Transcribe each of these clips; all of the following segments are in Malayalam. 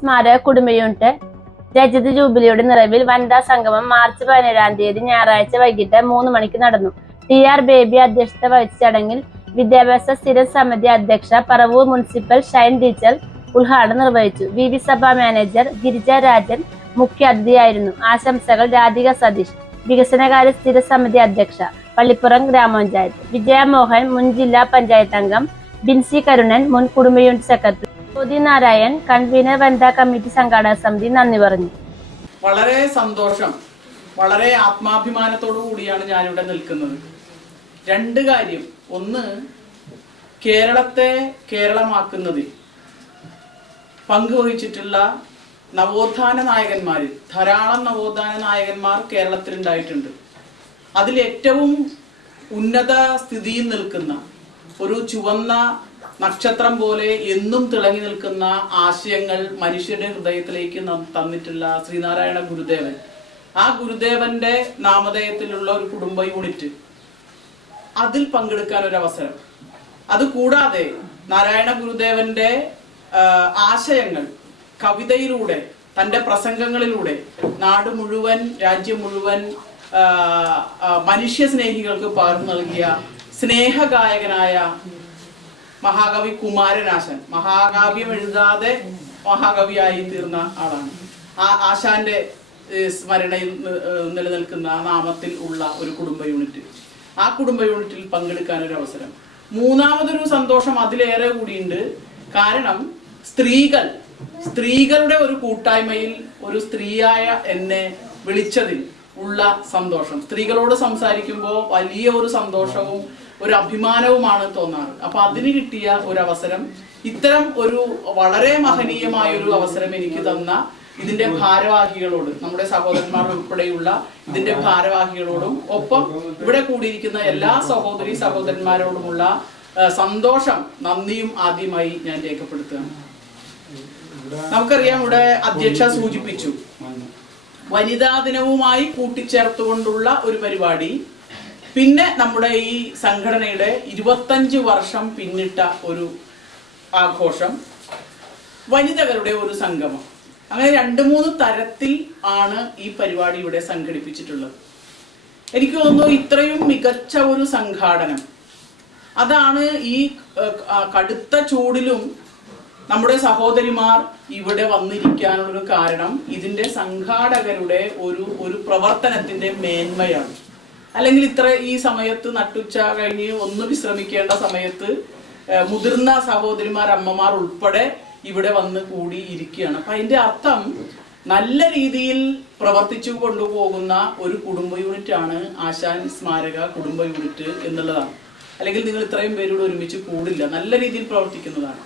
സ്മാരക കുടുംബ യൂണിറ്റ് രജത ജൂബിലിയുടെ നിറവിൽ വനിതാ സംഗമം മാർച്ച് 17-ാം തീയതി ഞായറാഴ്ച വൈകിട്ട് 3 മണിക്ക് നടന്നു. TR ബേബി അധ്യക്ഷത വഹിച്ച ചടങ്ങിൽ വിദ്യാഭ്യാസ സ്ഥിരം സമിതി അധ്യക്ഷ പറവൂർ മുനിസിപ്പൽ ഷൈൻ ടീച്ചർ ഉദ്ഘാടനം നിർവഹിച്ചു. VV സഭാ മാനേജർ ഗിരിജ രാജൻ മുഖ്യ അതിഥിയായിരുന്നു. ആശംസകൾ രാധിക സതീഷ്, വികസനകാര്യ സ്ഥിര സമിതി അധ്യക്ഷ, പള്ളിപ്പുറം ഗ്രാമപഞ്ചായത്ത്, വിജയ മോഹൻ, മുൻ ജില്ലാ പഞ്ചായത്ത് അംഗം, ബിൻസി കരുണൻ, മുൻ കുടുംബ unit secretary, Jyothi Narayan, convener വനിതാ കമ്മിറ്റി സംഘാടക സമിതി നന്ദി പറഞ്ഞു. വളരെ സന്തോഷം, വളരെ ആത്മാഭിമാനത്തോടു കൂടിയാണ് ഞാനിവിടെ നിൽക്കുന്നത്. രണ്ട് കാര്യം. ഒന്ന്, കേരളത്തെ കേരളമാക്കുന്നതിൽ പങ്കുവഹിച്ചിട്ടുള്ള നവോത്ഥാന നായകന്മാർ, ധാരാളം നവോത്ഥാന നായകന്മാർ കേരളത്തിലുണ്ടായിട്ടുണ്ട്. അതിൽ ഏറ്റവും ഉന്നത സ്ഥിതിയിൽ നിൽക്കുന്ന ഒരു ചുവന്ന നക്ഷത്രം പോലെ എന്നും തിളങ്ങി നിൽക്കുന്ന ആശയങ്ങൾ മനുഷ്യരുടെ ഹൃദയത്തിലേക്ക് തന്നിട്ടുള്ള ശ്രീനാരായണ ഗുരുദേവൻ, ആ ഗുരുദേവന്റെ നാമധേയത്തിലുള്ള ഒരു കുടുംബ യൂണിറ്റ്, അതിൽ പങ്കെടുക്കാൻ ഒരു അവസരം. അതുകൂടാതെ നാരായണ ഗുരുദേവന്റെ ആശയങ്ങൾ കവിതയിലൂടെ, തൻ്റെ പ്രസംഗങ്ങളിലൂടെ നാട് മുഴുവൻ, രാജ്യം മുഴുവൻ മനുഷ്യ സ്നേഹികൾക്ക് പകർന്നു നൽകിയ സ്നേഹഗായകനായ മഹാകവി കുമാരനാശാൻ, മഹാകാവ്യം എഴുതാതെ മഹാകവിയായി തീർന്ന ആളാണ്. ആശാന്റെ സ്മരണയിൽ നിലനിൽക്കുന്ന നാമത്തിൽ ഉള്ള ഒരു കുടുംബ യൂണിറ്റ്, ആ കുടുംബ യൂണിറ്റിൽ പങ്കെടുക്കാൻ ഒരു അവസരം. മൂന്നാമതൊരു സന്തോഷം അതിലേറെ കൂടിയുണ്ട്. കാരണം സ്ത്രീകളുടെ ഒരു കൂട്ടായ്മയിൽ ഒരു സ്ത്രീയായ എന്നെ വിളിച്ചതിൽ ഉള്ള സന്തോഷം, സ്ത്രീകളോട് സംസാരിക്കുമ്പോൾ വലിയ ഒരു സന്തോഷവും ഒരു അഭിമാനവുമാണ് തോന്നാറ്. അപ്പൊ അതിന് കിട്ടിയ ഒരു അവസരം, ഇത്തരം ഒരു വളരെ മഹനീയമായ ഒരു അവസരം എനിക്ക് തന്ന ഇതിന്റെ ഭാരവാഹികളോട്, നമ്മുടെ സഹോദരന്മാർ ഉൾപ്പെടെയുള്ള ഇതിന്റെ ഭാരവാഹികളോടും ഒപ്പം ഇവിടെ കൂടിയിരിക്കുന്ന എല്ലാ സഹോദരി സഹോദരന്മാരോടുമുള്ള സന്തോഷം, നന്ദിയും ആദ്യമായി ഞാൻ രേഖപ്പെടുത്തുകയാണ്. നമുക്കറിയാം, ഇവിടെ അധ്യക്ഷ സൂചിപ്പിച്ചു, വനിതാ ദിനവുമായി കൂട്ടിച്ചേർത്തുകൊണ്ടുള്ള ഒരു പരിപാടി. പിന്നെ നമ്മുടെ ഈ സംഘടനയുടെ 25 വർഷം പിന്നിട്ട ഒരു ആഘോഷം, വനിതകളുടെ ഒരു സംഗമം. അങ്ങനെ 2-3 തരത്തിൽ ആണ് ഈ പരിപാടി ഇവിടെ സംഘടിപ്പിച്ചിട്ടുള്ളത്. എനിക്ക് തോന്നുന്നു ഇത്രയും മികച്ച ഒരു സംഘാടനം, അതാണ് ഈ കടുത്ത ചൂടിലും നമ്മുടെ സഹോദരിമാർ ഇവിടെ വന്നിരിക്കാനുള്ളൊരു കാരണം. ഇതിന്റെ സംഘാടകരുടെ ഒരു പ്രവർത്തനത്തിന്റെ മേന്മയാണ്. അല്ലെങ്കിൽ ഈ സമയത്ത് നട്ടുച്ച കഴിഞ്ഞ് ഒന്ന് വിശ്രമിക്കേണ്ട സമയത്ത് മുതിർന്ന സഹോദരിമാർ, അമ്മമാർ ഉൾപ്പെടെ ഇവിടെ വന്ന് കൂടി ഇരിക്കുകയാണ്. അപ്പൊ അതിന്റെ അർത്ഥം നല്ല രീതിയിൽ പ്രവർത്തിച്ചു കൊണ്ടുപോകുന്ന ഒരു കുടുംബ യൂണിറ്റ് ആണ് ആശാൻ സ്മാരക കുടുംബ യൂണിറ്റ് എന്നുള്ളതാണ്. അല്ലെങ്കിൽ നിങ്ങൾ ഇത്രയും പേരോട് ഒരുമിച്ച് കൂടില്ല, നല്ല രീതിയിൽ പ്രവർത്തിക്കുന്നതാണ്.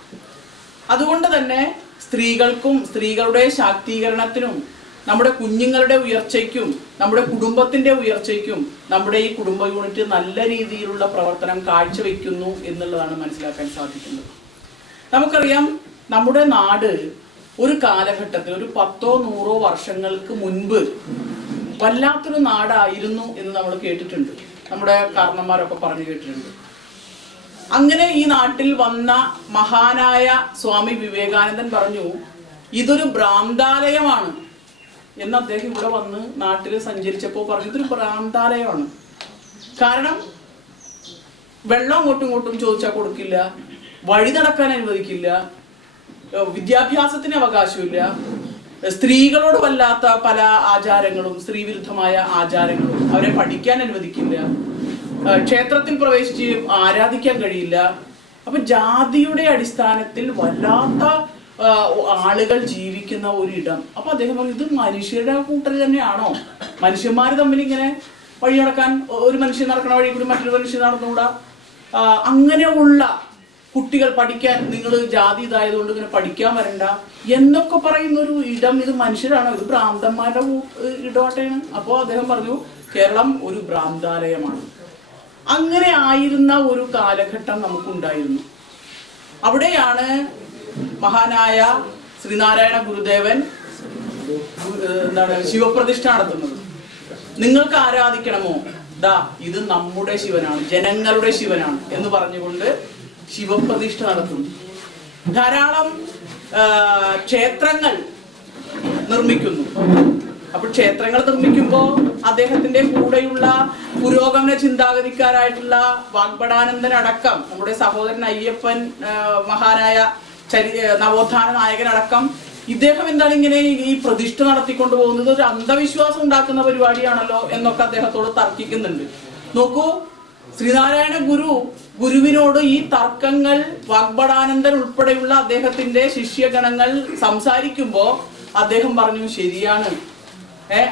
അതുകൊണ്ട് തന്നെ സ്ത്രീകൾക്കും സ്ത്രീകളുടെ ശാക്തീകരണത്തിനും നമ്മുടെ കുഞ്ഞുങ്ങളുടെ ഉയർച്ചയ്ക്കും നമ്മുടെ കുടുംബത്തിന്റെ ഉയർച്ചയ്ക്കും നമ്മുടെ ഈ കുടുംബ യൂണിറ്റ് നല്ല രീതിയിലുള്ള പ്രവർത്തനം കാഴ്ചവെക്കുന്നു എന്നുള്ളതാണ് മനസ്സിലാക്കാൻ സാധിക്കുന്നത്. നമുക്കറിയാം, നമ്മുടെ നാട് ഒരു കാലഘട്ടത്തിൽ, ഒരു 10-100 വർഷങ്ങൾക്ക് മുൻപ് വല്ലാത്തൊരു നാടായിരുന്നു എന്ന് നമ്മൾ കേട്ടിട്ടുണ്ട്, നമ്മുടെ കാരണന്മാരൊക്കെ പറഞ്ഞു കേട്ടിട്ടുണ്ട്. അങ്ങനെ ഈ നാട്ടിൽ വന്ന മഹാനായ സ്വാമി വിവേകാനന്ദൻ പറഞ്ഞു, ഇതൊരു ഭ്രാന്താലയമാണ് എന്ന്. അദ്ദേഹം ഇവിടെ വന്ന് നാട്ടിൽ സഞ്ചരിച്ചപ്പോൾ പറഞ്ഞു, ഇതൊരു ഭ്രാന്താലയമാണ്. കാരണം വെള്ളം അങ്ങോട്ടും ഇങ്ങോട്ടും ചോദിച്ചാൽ കൊടുക്കില്ല, വഴി നടക്കാൻ അനുവദിക്കില്ല, വിദ്യാഭ്യാസത്തിന് അവകാശമില്ല, സ്ത്രീകളോട് വല്ലാത്ത പല ആചാരങ്ങളും, സ്ത്രീവിരുദ്ധമായ ആചാരങ്ങളും, അവരെ പഠിക്കാൻ അനുവദിക്കില്ല, ക്ഷേത്രത്തിൽ പ്രവേശിച്ച് ആരാധിക്കാൻ കഴിയില്ല. അപ്പൊ ജാതിയുടെ അടിസ്ഥാനത്തിൽ വല്ലാത്ത ആളുകൾ ജീവിക്കുന്ന ഒരിടം. അപ്പൊ അദ്ദേഹം പറഞ്ഞു, ഇത് മനുഷ്യരുടെ കൂട്ടർ തന്നെയാണോ? മനുഷ്യന്മാർ തമ്മിൽ ഇങ്ങനെ വഴി നടക്കാൻ, ഒരു മനുഷ്യൻ നടക്കുന്ന വഴി കൂടി മറ്റൊരു മനുഷ്യൻ നടന്നുകൂടാ? അങ്ങനെയുള്ള കുട്ടികൾ പഠിക്കാൻ, നിങ്ങൾ ജാതി ഇതായതുകൊണ്ട് ഇങ്ങനെ പഠിക്കാൻ വരണ്ട എന്നൊക്കെ പറയുന്ന ഒരു ഇടം, ഇത് മനുഷ്യരാണോ? ഇത് ഭ്രാന്തന്മാരുടെ ഇടമായിട്ടാണ്. അപ്പോൾ അദ്ദേഹം പറഞ്ഞു, കേരളം ഒരു ഭ്രാന്താലയമാണ്. അങ്ങനെ ആയിരുന്ന ഒരു കാലഘട്ടം നമുക്കുണ്ടായിരുന്നു. അവിടെയാണ് മഹാനായ ശ്രീനാരായണ ഗുരുദേവൻ ശിവപ്രതിഷ്ഠ നടത്തുന്നത്. നിങ്ങൾക്ക് ആരാധിക്കണമോ? ദാ ഇത് നമ്മുടെ ശിവനാണ്, ജനങ്ങളുടെ ശിവനാണ് എന്ന് പറഞ്ഞുകൊണ്ട് ശിവപ്രതിഷ്ഠ നടത്തുന്നു. ധാരാളം ക്ഷേത്രങ്ങൾ നിർമ്മിക്കുന്നു. അപ്പോൾ ക്ഷേത്രങ്ങൾ നിർമ്മിക്കുമ്പോൾ അദ്ദേഹത്തിന്റെ കൂടെയുള്ള പുരോഗമന ചിന്താഗതിക്കാരായിട്ടുള്ള വാഗ്ഭടാനന്ദനടക്കം, നമ്മുടെ സഹോദരൻ അയ്യപ്പൻ, മഹാനായ നവോത്ഥാന നായകനടക്കം, ഇദ്ദേഹം എന്താണ് ഇങ്ങനെ ഈ പ്രതിഷ്ഠ നടത്തിക്കൊണ്ടു പോകുന്നത്? ഒരു അന്ധവിശ്വാസം ഉണ്ടാക്കുന്ന പരിപാടിയാണല്ലോ എന്നൊക്കെ അദ്ദേഹത്തോട് തർക്കിക്കുന്നുണ്ട്. നോക്കൂ, ശ്രീനാരായണ ഗുരുവിനോട് ഈ തർക്കങ്ങൾ വാഗ്ഭടാനന്ദൻ ഉൾപ്പെടെയുള്ള അദ്ദേഹത്തിന്റെ ശിഷ്യഗണങ്ങൾ സംസാരിക്കുമ്പോ അദ്ദേഹം പറഞ്ഞു, ശരിയാണ്,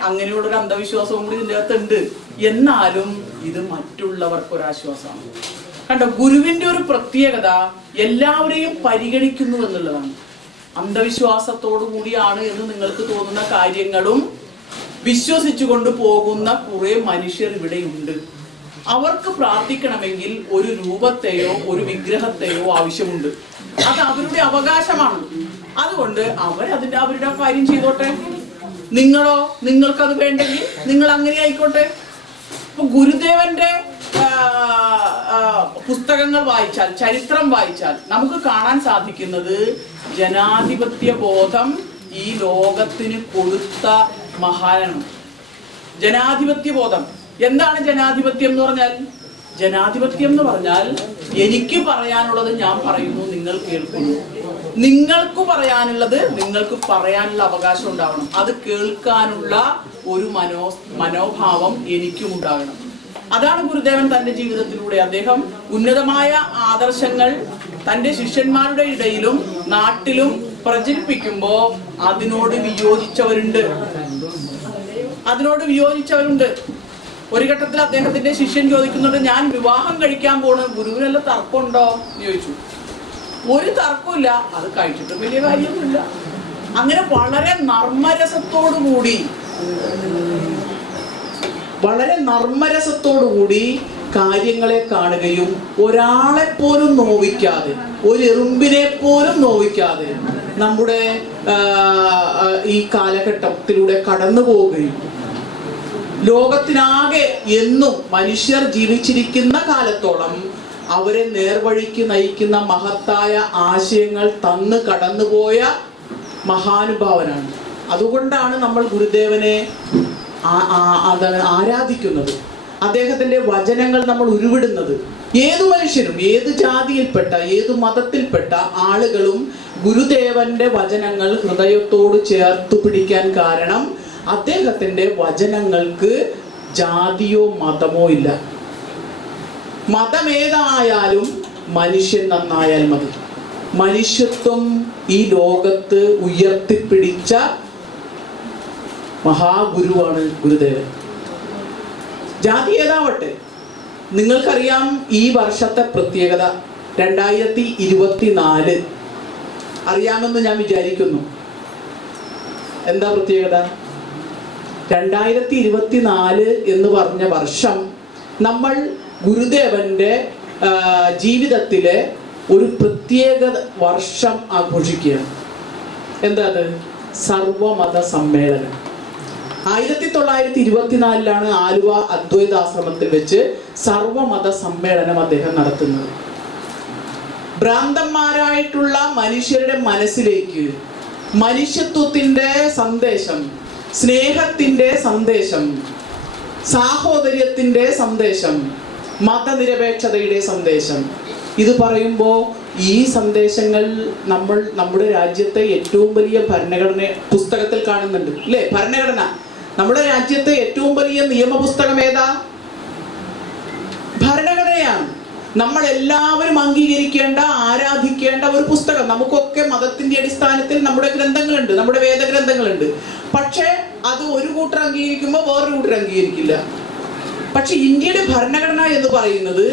അങ്ങനെയുള്ളൊരു അന്ധവിശ്വാസവും കൂടി ഇതിൻ്റെ അകത്തുണ്ട്, എന്നാലും ഇത് മറ്റുള്ളവർക്കൊരാശ്വാസമാണ്. കണ്ടോ, ഗുരുവിന്റെ ഒരു പ്രത്യേകത എല്ലാവരെയും പരിഗണിക്കുന്നു എന്നുള്ളതാണ്. അന്ധവിശ്വാസത്തോടു കൂടിയാണ് എന്ന് നിങ്ങൾക്ക് തോന്നുന്ന കാര്യങ്ങളും വിശ്വസിച്ചുകൊണ്ട് പോകുന്ന കുറെ മനുഷ്യർ ഇവിടെയുണ്ട്. അവർക്ക് പ്രാർത്ഥിക്കണമെങ്കിൽ ഒരു രൂപത്തെയോ ഒരു വിഗ്രഹത്തെയോ ആവശ്യമുണ്ട്. അത് അവരുടെ അവകാശമാണ്. അതുകൊണ്ട് അവരുടെ കാര്യം ചെയ്തോട്ടെ. നിങ്ങളോ, നിങ്ങൾക്കത് വേണ്ടെങ്കിൽ നിങ്ങൾ അങ്ങനെ ആയിക്കോട്ടെ. ഇപ്പൊ ഗുരുദേവന്റെ പുസ്തകങ്ങൾ വായിച്ചാൽ, ചരിത്രം വായിച്ചാൽ നമുക്ക് കാണാൻ സാധിക്കുന്നത് ജനാധിപത്യ ബോധം ഈ ലോകത്തിന് കൊടുത്ത മഹാനാണ്. ജനാധിപത്യ ബോധം എന്താണ്? ജനാധിപത്യം എന്ന് പറഞ്ഞാൽ, ജനാധിപത്യം എന്ന് പറഞ്ഞാൽ എനിക്ക് പറയാനുള്ളത് ഞാൻ പറയുന്നു, നിങ്ങൾ കേൾക്കുന്നു. നിങ്ങൾക്ക് പറയാനുള്ളത് നിങ്ങൾക്ക് പറയാനുള്ള അവകാശം ഉണ്ടാവണം. അത് കേൾക്കാനുള്ള ഒരു മനോഭാവം എനിക്കും ഉണ്ടാകണം. അതാണ് ഗുരുദേവൻ തന്റെ ജീവിതത്തിലൂടെ അദ്ദേഹം ഉന്നതമായ ആദർശങ്ങൾ തന്റെ ശിഷ്യന്മാരുടെ ഇടയിലും നാട്ടിലും പ്രചരിപ്പിക്കുമ്പോ അതിനോട് വിയോജിച്ചവരുണ്ട്. ഒരു ഘട്ടത്തിൽ അദ്ദേഹത്തിന്റെ ശിഷ്യൻ ചോദിക്കുന്നുണ്ട്, ഞാൻ വിവാഹം കഴിക്കാൻ പോണ്, ഗുരുവിനല്ല തർക്കമുണ്ടോ എന്ന് ചോദിച്ചു. ഒരു തർക്കമില്ല, അത് കഴിച്ചിട്ട് വലിയ കാര്യമൊന്നുമില്ല. അങ്ങനെ വളരെ നർമ്മരസത്തോടുകൂടി കാര്യങ്ങളെ കാണുകയും ഒരാളെ പോലും നോവിക്കാതെ, ഒരു എറുമ്പിനെ പോലും നോവിക്കാതെ നമ്മുടെ ഈ കാലഘട്ടത്തിലൂടെ കടന്നു പോവുകയും ലോകത്തിനാകെ എന്നും മനുഷ്യർ ജീവിച്ചിരിക്കുന്ന കാലത്തോളം അവരെ നേർവഴിക്ക് നയിക്കുന്ന മഹത്തായ ആശയങ്ങൾ തന്ന് കടന്നുപോയ മഹാനുഭാവനാണ്. അതുകൊണ്ടാണ് നമ്മൾ ഗുരുദേവനെ ആരാധിക്കുന്നത്. അദ്ദേഹത്തിന്റെ വചനങ്ങൾ നമ്മൾ ഉരുവിടുന്നത്. ഏതു മനുഷ്യനും, ഏത് ജാതിയിൽപ്പെട്ട, ഏതു മതത്തിൽപ്പെട്ട ആളുകളും ഗുരുദേവന്റെ വചനങ്ങൾ ഹൃദയത്തോട് ചേർത്തു പിടിക്കാൻ കാരണം അദ്ദേഹത്തിന്റെ വചനങ്ങൾക്ക് ജാതിയോ മതമോ ഇല്ല. മതമേതായാലും മനുഷ്യൻ നന്നായാൽ മതി. മനുഷ്യത്വം ഈ ലോകത്ത് ഉയർത്തിപ്പിടിച്ച മഹാഗുരുവാണ് ഗുരുദേവൻ. ജാതി ഏതാവട്ടെ, നിങ്ങൾക്കറിയാം ഈ വർഷത്തെ പ്രത്യേകത 2024 അറിയാമെന്ന് ഞാൻ വിചാരിക്കുന്നു. എന്താ പ്രത്യേകത? 2024 എന്ന് പറഞ്ഞ വർഷം നമ്മൾ ഗുരുദേവന്റെ ജീവിതത്തിലെ ഒരു പ്രത്യേക വർഷം ആഘോഷിക്കുകയാണ്. എന്താ അത്? സർവമത സമ്മേളനം. 1924 ആലുവ അദ്വൈതാശ്രമത്തിൽ വെച്ച് സർവമത സമ്മേളനം അദ്ദേഹം നടത്തുന്നത്. ഭ്രാന്തന്മാരായിട്ടുള്ള മനുഷ്യരുടെ മനസ്സിലേക്ക് മനുഷ്യത്വത്തിന്റെ സന്ദേശം, സ്നേഹത്തിന്റെ സന്ദേശം, സാഹോദര്യത്തിന്റെ സന്ദേശം, മതനിരപേക്ഷതയുടെ സന്ദേശം, ഇത് പറയുമ്പോൾ ഈ സന്ദേശങ്ങൾ നമ്മൾ നമ്മുടെ രാജ്യത്തെ ഏറ്റവും വലിയ ഭരണഘടന പുസ്തകത്തിൽ കാണുന്നുണ്ട്, അല്ലേ? ഭരണഘടന, നമ്മുടെ രാജ്യത്തെ ഏറ്റവും വലിയ നിയമപുസ്തകം ഏതാ? ഭരണഘടനയാണ്. നമ്മൾ എല്ലാവരും അംഗീകരിക്കേണ്ട, ആരാധിക്കേണ്ട ഒരു പുസ്തകം. നമുക്കൊക്കെ മതത്തിന്റെ അടിസ്ഥാനത്തിൽ നമ്മുടെ ഗ്രന്ഥങ്ങളുണ്ട്, നമ്മുടെ വേദഗ്രന്ഥങ്ങളുണ്ട്. പക്ഷെ അത് ഒരു കൂട്ടർ അംഗീകരിക്കുമ്പോൾ വേറൊരു കൂട്ടർ അംഗീകരിക്കില്ല. പക്ഷെ ഇന്ത്യയുടെ ഭരണഘടന എന്ന് പറയുന്നത്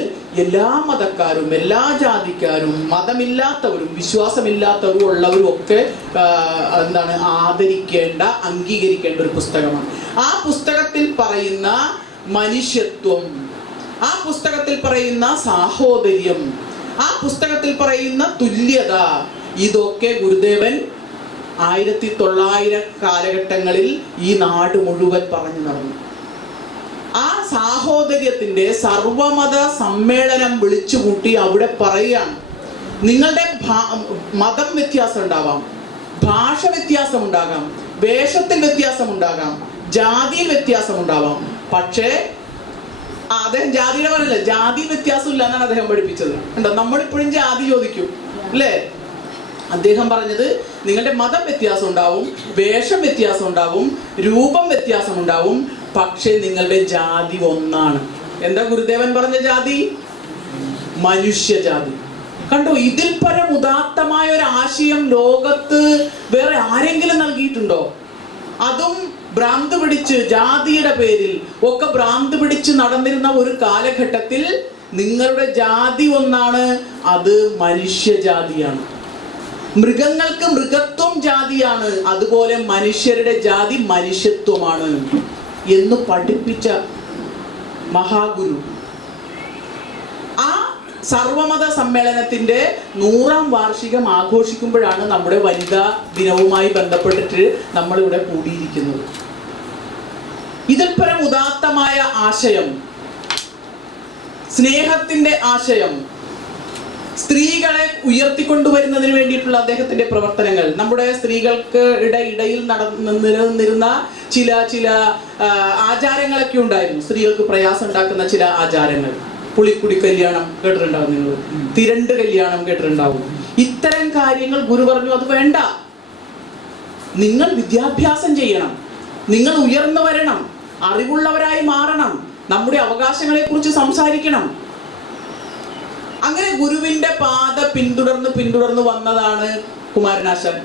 എല്ലാ മതക്കാരും, എല്ലാ ജാതിക്കാരും, മതമില്ലാത്തവരും വിശ്വാസമില്ലാത്തവരും ഉള്ളവരും ഒക്കെ ആദരിക്കേണ്ട, അംഗീകരിക്കേണ്ട ഒരു പുസ്തകമാണ്. ആ പുസ്തകത്തിൽ പറയുന്ന മനുഷ്യത്വം, ആ പുസ്തകത്തിൽ പറയുന്ന സാഹോദര്യം, ആ പുസ്തകത്തിൽ പറയുന്ന തുല്യത, ഇതൊക്കെ ഗുരുദേവൻ 1900 കാലഘട്ടങ്ങളിൽ ഈ നാട് മുഴുവൻ പറഞ്ഞു നടന്നു. ആ സാഹോദര്യത്തിന്റെ സർവമത സമ്മേളനം വിളിച്ചുകൂട്ടി അവിടെ പറയുകയാണ്, നിങ്ങളുടെ മതം വ്യത്യാസം ഉണ്ടാവാം, ഭാഷ വ്യത്യാസം ഉണ്ടാകാം, വേഷത്തിൽ വ്യത്യാസം ഉണ്ടാകാം, ജാതിയിൽ വ്യത്യാസം ഉണ്ടാവാം. പക്ഷേ അദ്ദേഹം ജാതിയുടെ പറയില്ല, ജാതി വ്യത്യാസം ഇല്ല എന്നാണ് അദ്ദേഹം പഠിപ്പിച്ചത്. ഉണ്ടോ? നമ്മളിപ്പോഴും ജാതി ചോദിക്കും അല്ലേ? അദ്ദേഹം പറഞ്ഞത് നിങ്ങളുടെ മതം വ്യത്യാസം ഉണ്ടാവും, വേഷം വ്യത്യാസം ഉണ്ടാവും, രൂപം വ്യത്യാസം ഉണ്ടാവും, പക്ഷെ നിങ്ങളുടെ ജാതി ഒന്നാണ്. എന്താ ഗുരുദേവൻ പറഞ്ഞ ജാതി? മനുഷ്യജാതി. കണ്ടോ? ഇതിൽ പരം ഉദാത്തമായ ഒരു ആശയം ലോകത്ത് വേറെ ആരെങ്കിലും നൽകിയിട്ടുണ്ടോ? അതും ഭ്രാന്ത് പിടിച്ച്, ജാതിയുടെ പേരിൽ ഒക്കെ ഭ്രാന്ത് പിടിച്ച് നടന്നിരുന്ന ഒരു കാലഘട്ടത്തിൽ നിങ്ങളുടെ ജാതി ഒന്നാണ്, അത് മനുഷ്യജാതിയാണ്. മൃഗങ്ങൾക്ക് മൃഗത്വം ജാതിയാണ്, അതുപോലെ മനുഷ്യരുടെ ജാതി മനുഷ്യത്വമാണ് എന്ന് പഠിപ്പിച്ച മഹാഗുരു. ആ സർവമത സമ്മേളനത്തിന്റെ 100ാം വാർഷികം ആഘോഷിക്കുമ്പോഴാണ് നമ്മുടെ വനിതാ ദിനവുമായി ബന്ധപ്പെട്ടിട്ട് നമ്മൾ ഇവിടെ കൂടിയിരിക്കുന്നത്. ഇതിൽ പരം ഉദാത്തമായ ആശയം, സ്നേഹത്തിന്റെ ആശയം, സ്ത്രീകളെ ഉയർത്തിക്കൊണ്ടുവരുന്നതിന് വേണ്ടിയിട്ടുള്ള അദ്ദേഹത്തിന്റെ പ്രവർത്തനങ്ങൾ, നമ്മുടെ സ്ത്രീകൾക്ക് ഇടയിൽ നിലനിന്നിരുന്ന ചില ആചാരങ്ങളൊക്കെ ഉണ്ടായിരുന്നു. സ്ത്രീകൾക്ക് പ്രയാസം ഉണ്ടാക്കുന്ന ചില ആചാരങ്ങൾ. പുളിക്കുടി കല്യാണം കേട്ടിട്ടുണ്ടാവും നിങ്ങൾ, തിരണ്ട് കല്യാണം കേട്ടിട്ടുണ്ടാവും. ഇത്തരം കാര്യങ്ങൾ ഗുരു പറഞ്ഞു അത് വേണ്ട, നിങ്ങൾ വിദ്യാഭ്യാസം ചെയ്യണം, നിങ്ങൾ ഉയർന്നു വരണം, അറിവുള്ളവരായി മാറണം, നമ്മുടെ അവകാശങ്ങളെ കുറിച്ച് സംസാരിക്കണം. അങ്ങനെ ഗുരുവിന്റെ പാത പിന്തുടർന്ന് വന്നതാണ് കുമാരനാശാൻ.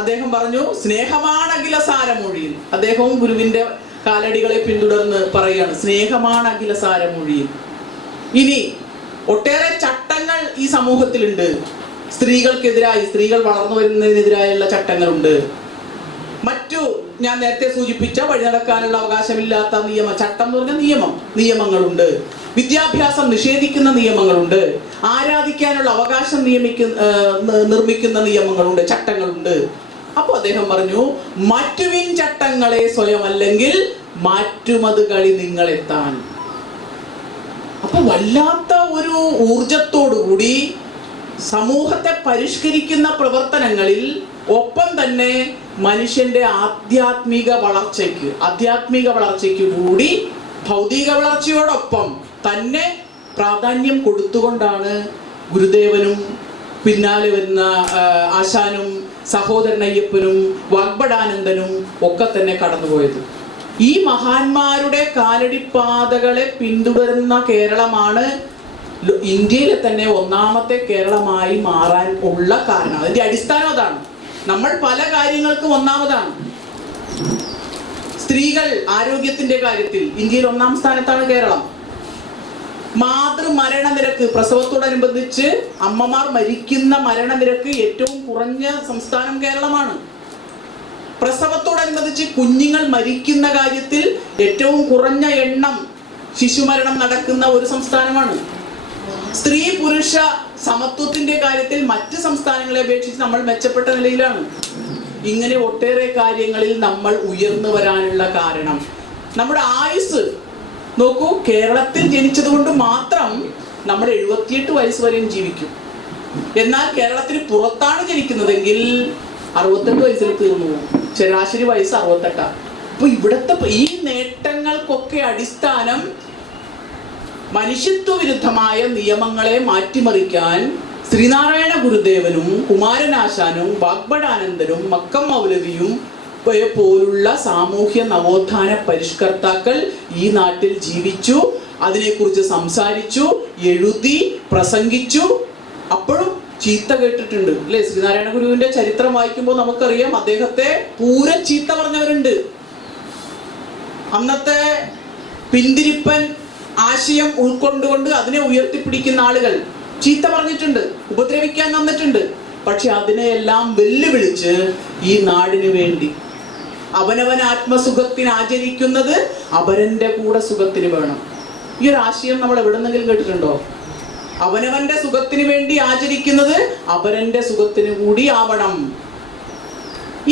അദ്ദേഹം പറഞ്ഞു സ്നേഹമാണ് അഖില സാരമൊഴിയിൽ. അദ്ദേഹവും ഗുരുവിന്റെ കാലടികളെ പിന്തുടർന്ന് പറയുകയാണ് സ്നേഹമാണ് അഖില സാരമൊഴിയിൽ. ഇനി ഒട്ടേറെ ചട്ടങ്ങൾ ഈ സമൂഹത്തിലുണ്ട്. സ്ത്രീകൾക്കെതിരായി, സ്ത്രീകൾ വളർന്നു വരുന്നതിനെതിരായുള്ള ചട്ടങ്ങളുണ്ട്. മറ്റു ഞാൻ നേരത്തെ സൂചിപ്പിച്ച വഴി നടക്കാനുള്ള അവകാശമില്ലാത്ത ചട്ടം എന്ന് പറഞ്ഞ നിയമങ്ങളുണ്ട്. വിദ്യാഭ്യാസം നിഷേധിക്കുന്ന നിയമങ്ങളുണ്ട്. ആരാധിക്കാനുള്ള അവകാശം നിർമ്മിക്കുന്ന നിയമങ്ങളുണ്ട്, ചട്ടങ്ങളുണ്ട്. അപ്പൊ അദ്ദേഹം പറഞ്ഞു മാറ്റുവിൻ ചട്ടങ്ങളെ സ്വയം, അല്ലെങ്കിൽ മാറ്റുമത് കളി നിങ്ങളെത്താൻ. അപ്പൊ വല്ലാത്ത ഒരു ഊർജത്തോടുകൂടി സമൂഹത്തെ പരിഷ്കരിക്കുന്ന പ്രവർത്തനങ്ങളിൽ ഒപ്പം തന്നെ മനുഷ്യന്റെ ആധ്യാത്മിക വളർച്ചയ്ക്ക് കൂടി ഭൗതിക വളർച്ചയോടൊപ്പം തന്നെ പ്രാധാന്യം കൊടുത്തുകൊണ്ടാണ് ഗുരുദേവനും പിന്നാലെ വരുന്ന ആശാനും സഹോദരൻ അയ്യപ്പനും വാഗ്ബടാനന്ദനും ഒക്കെ തന്നെ കടന്നുപോയത്. ഈ മഹാന്മാരുടെ കാലടിപ്പാതകളെ പിന്തുടരുന്ന കേരളമാണ് ഇന്ത്യയിലെ തന്നെ 1ാമത്തെ കേരളമായി മാറാൻ ഉള്ള കാരണം. അതിന്റെ അടിസ്ഥാനം അതാണ്. നമ്മൾ പല കാര്യങ്ങൾക്കും 1ാമതാണ്. സ്ത്രീകൾ ആരോഗ്യത്തിന്റെ കാര്യത്തിൽ ഇന്ത്യയിൽ 1ാം സ്ഥാനത്താണ് കേരളം. മാതൃമരണ നിരക്ക്, പ്രസവത്തോടനുബന്ധിച്ച് അമ്മമാർ മരിക്കുന്ന മരണനിരക്ക് ഏറ്റവും കുറഞ്ഞ സംസ്ഥാനം കേരളമാണ്. പ്രസവത്തോടനുബന്ധിച്ച് കുഞ്ഞുങ്ങൾ മരിക്കുന്ന കാര്യത്തിൽ ഏറ്റവും കുറഞ്ഞ എണ്ണം ശിശുമരണം നടക്കുന്ന ഒരു സംസ്ഥാനമാണ്. സ്ത്രീ പുരുഷ സമത്വത്തിന്റെ കാര്യത്തിൽ മറ്റ് സംസ്ഥാനങ്ങളെ അപേക്ഷിച്ച് നമ്മൾ മെച്ചപ്പെട്ട നിലയിലാണ്. ഇങ്ങനെ ഒട്ടേറെ കാര്യങ്ങളിൽ നമ്മൾ ഉയർന്നു വരാനുള്ള കാരണം നമ്മുടെ ആയുസ് നോക്കൂ. കേരളത്തിൽ ജനിച്ചത് കൊണ്ട് മാത്രം നമ്മൾ 78 വയസ്സ് വരെയും ജീവിക്കും. എന്നാൽ കേരളത്തിന് പുറത്താണ് ജനിക്കുന്നതെങ്കിൽ 68 വയസ്സിൽ തീർന്നു പോകും. ശരാശരി വയസ്സ് 68. അപ്പൊ ഇവിടുത്തെ ഈ നേട്ടങ്ങൾക്കൊക്കെ അടിസ്ഥാനം മനുഷ്യത്വ വിരുദ്ധമായ നിയമങ്ങളെ മാറ്റിമറിക്കാൻ ശ്രീനാരായണ ഗുരുദേവനും കുമാരനാശാനും വാഗ്ബടാനന്ദനും മക്കം മൗലവിയും പോലുള്ള സാമൂഹ്യ നവോത്ഥാന പരിഷ്കർത്താക്കൾ ഈ നാട്ടിൽ ജീവിച്ചു, അതിനെക്കുറിച്ച് സംസാരിച്ചു, എഴുതി, പ്രസംഗിച്ചു. അപ്പോഴും ചീത്ത കേട്ടിട്ടുണ്ട് അല്ലെ? ശ്രീനാരായണ ഗുരുവിന്റെ ചരിത്രം വായിക്കുമ്പോൾ നമുക്കറിയാം അദ്ദേഹത്തെ പൂരം ചീത്ത പറഞ്ഞവരുണ്ട്. അന്നത്തെ പിന്തിരിപ്പൻ ആശയം ഉൾക്കൊണ്ടുകൊണ്ട് അതിനെ ഉയർത്തിപ്പിടിക്കുന്ന ആളുകൾ ചീത്ത പറഞ്ഞിട്ടുണ്ട്, ഉപദ്രവിക്കാൻ വന്നിട്ടുണ്ട്. പക്ഷെ അതിനെയെല്ലാം വെല്ലുവിളിച്ച് ഈ നാടിന് വേണ്ടി അവനവൻ ആത്മസുഖത്തിന് ആചരിക്കുന്നത് അപരന്റെ കൂടെ സുഖത്തിന് വേണം. ഈ ഒരു ആശയം നമ്മൾ എവിടെന്നെങ്കിലും കേട്ടിട്ടുണ്ടോ? അവനവന്റെ സുഖത്തിന് വേണ്ടി ആചരിക്കുന്നത് അപരന്റെ സുഖത്തിന് കൂടി ആവണം.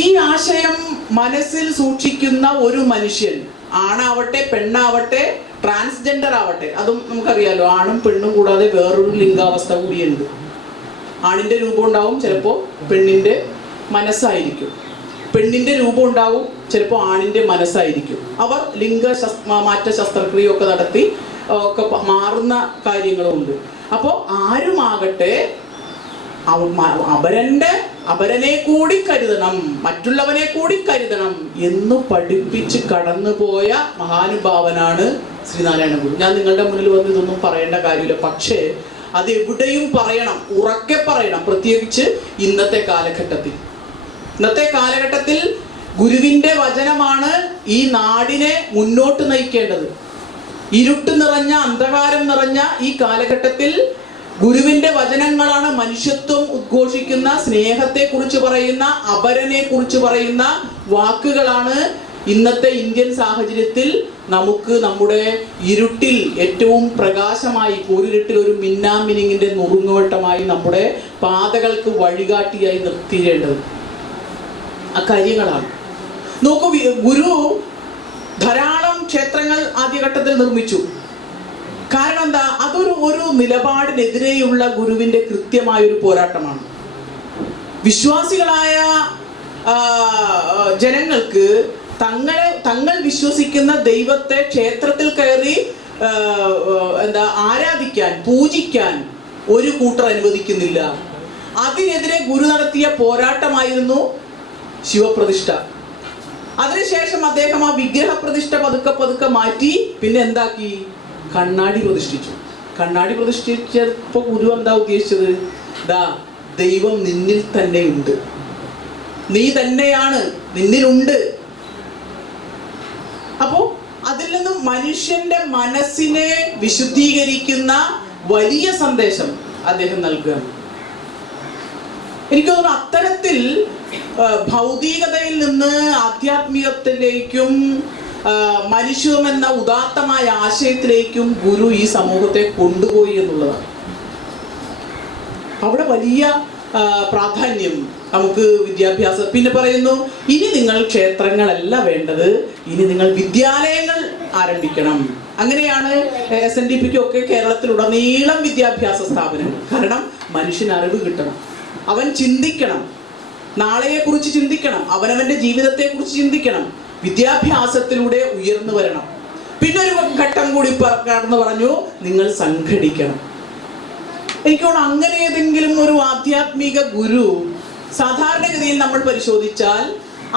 ഈ ആശയം മനസ്സിൽ സൂക്ഷിക്കുന്ന ഒരു മനുഷ്യൻ, ആണാവട്ടെ പെണ്ണാവട്ടെ ട്രാൻസ്ജെൻഡർ ആവട്ടെ, അതും നമുക്കറിയാലോ, ആണും പെണ്ണും കൂടാതെ വേറൊരു ലിംഗാവസ്ഥ കൂടിയുണ്ട്. ആണിൻ്റെ രൂപം ഉണ്ടാവും, ചിലപ്പോൾ പെണ്ണിൻ്റെ മനസ്സായിരിക്കും. പെണ്ണിൻ്റെ രൂപം ഉണ്ടാവും, ചിലപ്പോൾ ആണിൻ്റെ മനസ്സായിരിക്കും. അവർ മാറ്റ ശസ്ത്രക്രിയയൊക്കെ നടത്തി ഒക്കെ മാറുന്ന കാര്യങ്ങളുമുണ്ട്. അപ്പോൾ ആരുമാകട്ടെ അപരനെ കൂടി കരുതണം, മറ്റുള്ളവനെ കൂടി കരുതണം എന്ന് പഠിപ്പിച്ച് കടന്നുപോയ മഹാനുഭാവനാണ് ശ്രീനാരായണ ഗുരു. ഞാൻ നിങ്ങളുടെ മുന്നിൽ വന്ന് ഇതൊന്നും പറയേണ്ട കാര്യമില്ല, പക്ഷേ അതെവിടെയും പറയണം, ഉറക്കെ പറയണം. പ്രത്യേകിച്ച് ഇന്നത്തെ കാലഘട്ടത്തിൽ ഗുരുവിന്റെ വചനമാണ് ഈ നാടിനെ മുന്നോട്ട് നയിക്കേണ്ടത്. ഇരുട്ട് നിറഞ്ഞ, അന്ധകാരം നിറഞ്ഞ ഈ കാലഘട്ടത്തിൽ ഗുരുവിന്റെ വചനങ്ങളാണ് മനുഷ്യത്വം ഉദ്ഘോഷിക്കുന്ന, സ്നേഹത്തെ കുറിച്ച് പറയുന്ന, അപരനെ കുറിച്ച് പറയുന്ന വാക്കുകളാണ് ഇന്നത്തെ ഇന്ത്യൻ സാഹചര്യത്തിൽ നമുക്ക് നമ്മുടെ ഇരുട്ടിൽ ഏറ്റവും പ്രകാശമായി, കൂരിരുട്ടിൽ ഒരു മിന്നാമിനിങ്ങിന്റെ നുറുങ്ങുവട്ടമായി നമ്മുടെ പാതകൾക്ക് വഴികാട്ടിയായി നിർത്തിയിടേണ്ടത് അക്കാര്യങ്ങളാണ്. നോക്കൂ, ഗുരു ധാരാളം ക്ഷേത്രങ്ങൾ ആദ്യഘട്ടത്തിൽ നിർമ്മിച്ചു. കാരണം എന്താ? ഒരു നിലപാടിനെതിരെയുള്ള ഗുരുവിന്റെ കൃത്യമായ ഒരു പോരാട്ടമാണ്. വിശ്വാസികളായ ജനങ്ങൾക്ക് തങ്ങൾ വിശ്വസിക്കുന്ന ദൈവത്തെ ക്ഷേത്രത്തിൽ കയറി ആരാധിക്കാൻ, പൂജിക്കാൻ ഒരു കൂട്ടർ അനുവദിക്കുന്നില്ല. അതിനെതിരെ ഗുരു നടത്തിയ പോരാട്ടമായിരുന്നു ശിവപ്രതിഷ്ഠ. അതിനുശേഷം അദ്ദേഹം ആ വിഗ്രഹ പ്രതിഷ്ഠ പതുക്കെ മാറ്റി പിന്നെ എന്താക്കി? കണ്ണാടി പ്രതിഷ്ഠിച്ചു. കണ്ണാടി പ്രതിഷ്ഠിച്ചപ്പോ ഗുരു എന്താ ഉദ്ദേശിച്ചത്? ദൈവം നിന്നിൽ തന്നെയുണ്ട്, നീ തന്നെയാണ്, നിന്നിലുണ്ട്. അപ്പോ അതിൽ നിന്നും മനുഷ്യന്റെ മനസ്സിനെ വിശുദ്ധീകരിക്കുന്ന വലിയ സന്ദേശം അദ്ദേഹം നൽകുകയാണ്. എനിക്ക് തോന്നുന്നു അത്തരത്തിൽ ഭൗതികതയിൽ നിന്ന് ആധ്യാത്മികത്തിലേക്കും മനുഷ്യം എന്ന ഉദാത്തമായ ആശയത്തിലേക്കും ഗുരു ഈ സമൂഹത്തെ കൊണ്ടുപോയി എന്നുള്ളതാണ്. അവിടെ വലിയ പ്രാധാന്യം നമുക്ക് വിദ്യാഭ്യാസം. പിന്നെ പറയുന്നു, ഇനി നിങ്ങൾ ക്ഷേത്രങ്ങളല്ല വേണ്ടത്, ഇനി നിങ്ങൾ വിദ്യാലയങ്ങൾ ആരംഭിക്കണം. അങ്ങനെയാണ് SNDPക്കൊക്കെ കേരളത്തിലുടനീളം വിദ്യാഭ്യാസ സ്ഥാപനങ്ങൾ. കാരണം മനുഷ്യന് അറിവ് കിട്ടണം, അവൻ ചിന്തിക്കണം, നാളെയെക്കുറിച്ച് ചിന്തിക്കണം, അവനവന്റെ ജീവിതത്തെക്കുറിച്ച് ചിന്തിക്കണം, വിദ്യാഭ്യാസത്തിലൂടെ ഉയർന്നു വരണം. പിന്നെ ഒരു ഘട്ടം കൂടി കടന്നു പറഞ്ഞു, നിങ്ങൾ സംഘടിക്കണം. എനിക്ക് തോന്നുന്നു അങ്ങനെ ഏതെങ്കിലും ഒരു ആധ്യാത്മിക ഗുരു, സാധാരണഗതിയിൽ നമ്മൾ പരിശോധിച്ചാൽ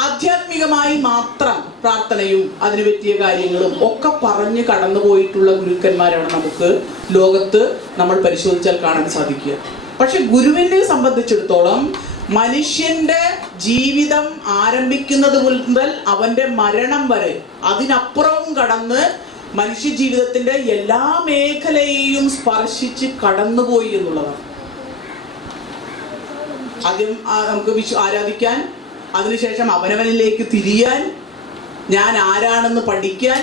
ആധ്യാത്മികമായി മാത്രം പ്രാർത്ഥനയും അതിനു പറ്റിയ കാര്യങ്ങളും ഒക്കെ പറഞ്ഞ് കടന്നുപോയിട്ടുള്ള ഗുരുക്കന്മാരാണ് നമുക്ക് ലോകത്ത് നമ്മൾ പരിശോധിച്ചാൽ കാണാൻ സാധിക്കുക. പക്ഷെ ഗുരുവിനെ സംബന്ധിച്ചിടത്തോളം മനുഷ്യന്റെ ജീവിതം ആരംഭിക്കുന്നത് മുതൽ അവന്റെ മരണം വരെ, അതിനപ്പുറവും കടന്ന് മനുഷ്യ ജീവിതത്തിന്റെ എല്ലാ മേഖലയെയും സ്പർശിച്ച് കടന്നുപോയി എന്നുള്ളതാണ്. ആദ്യം നമുക്ക് ആരാധിക്കാൻ, അതിനുശേഷം അവനവനിലേക്ക് തിരിയാൻ, ഞാൻ ആരാണെന്ന് പഠിക്കാൻ,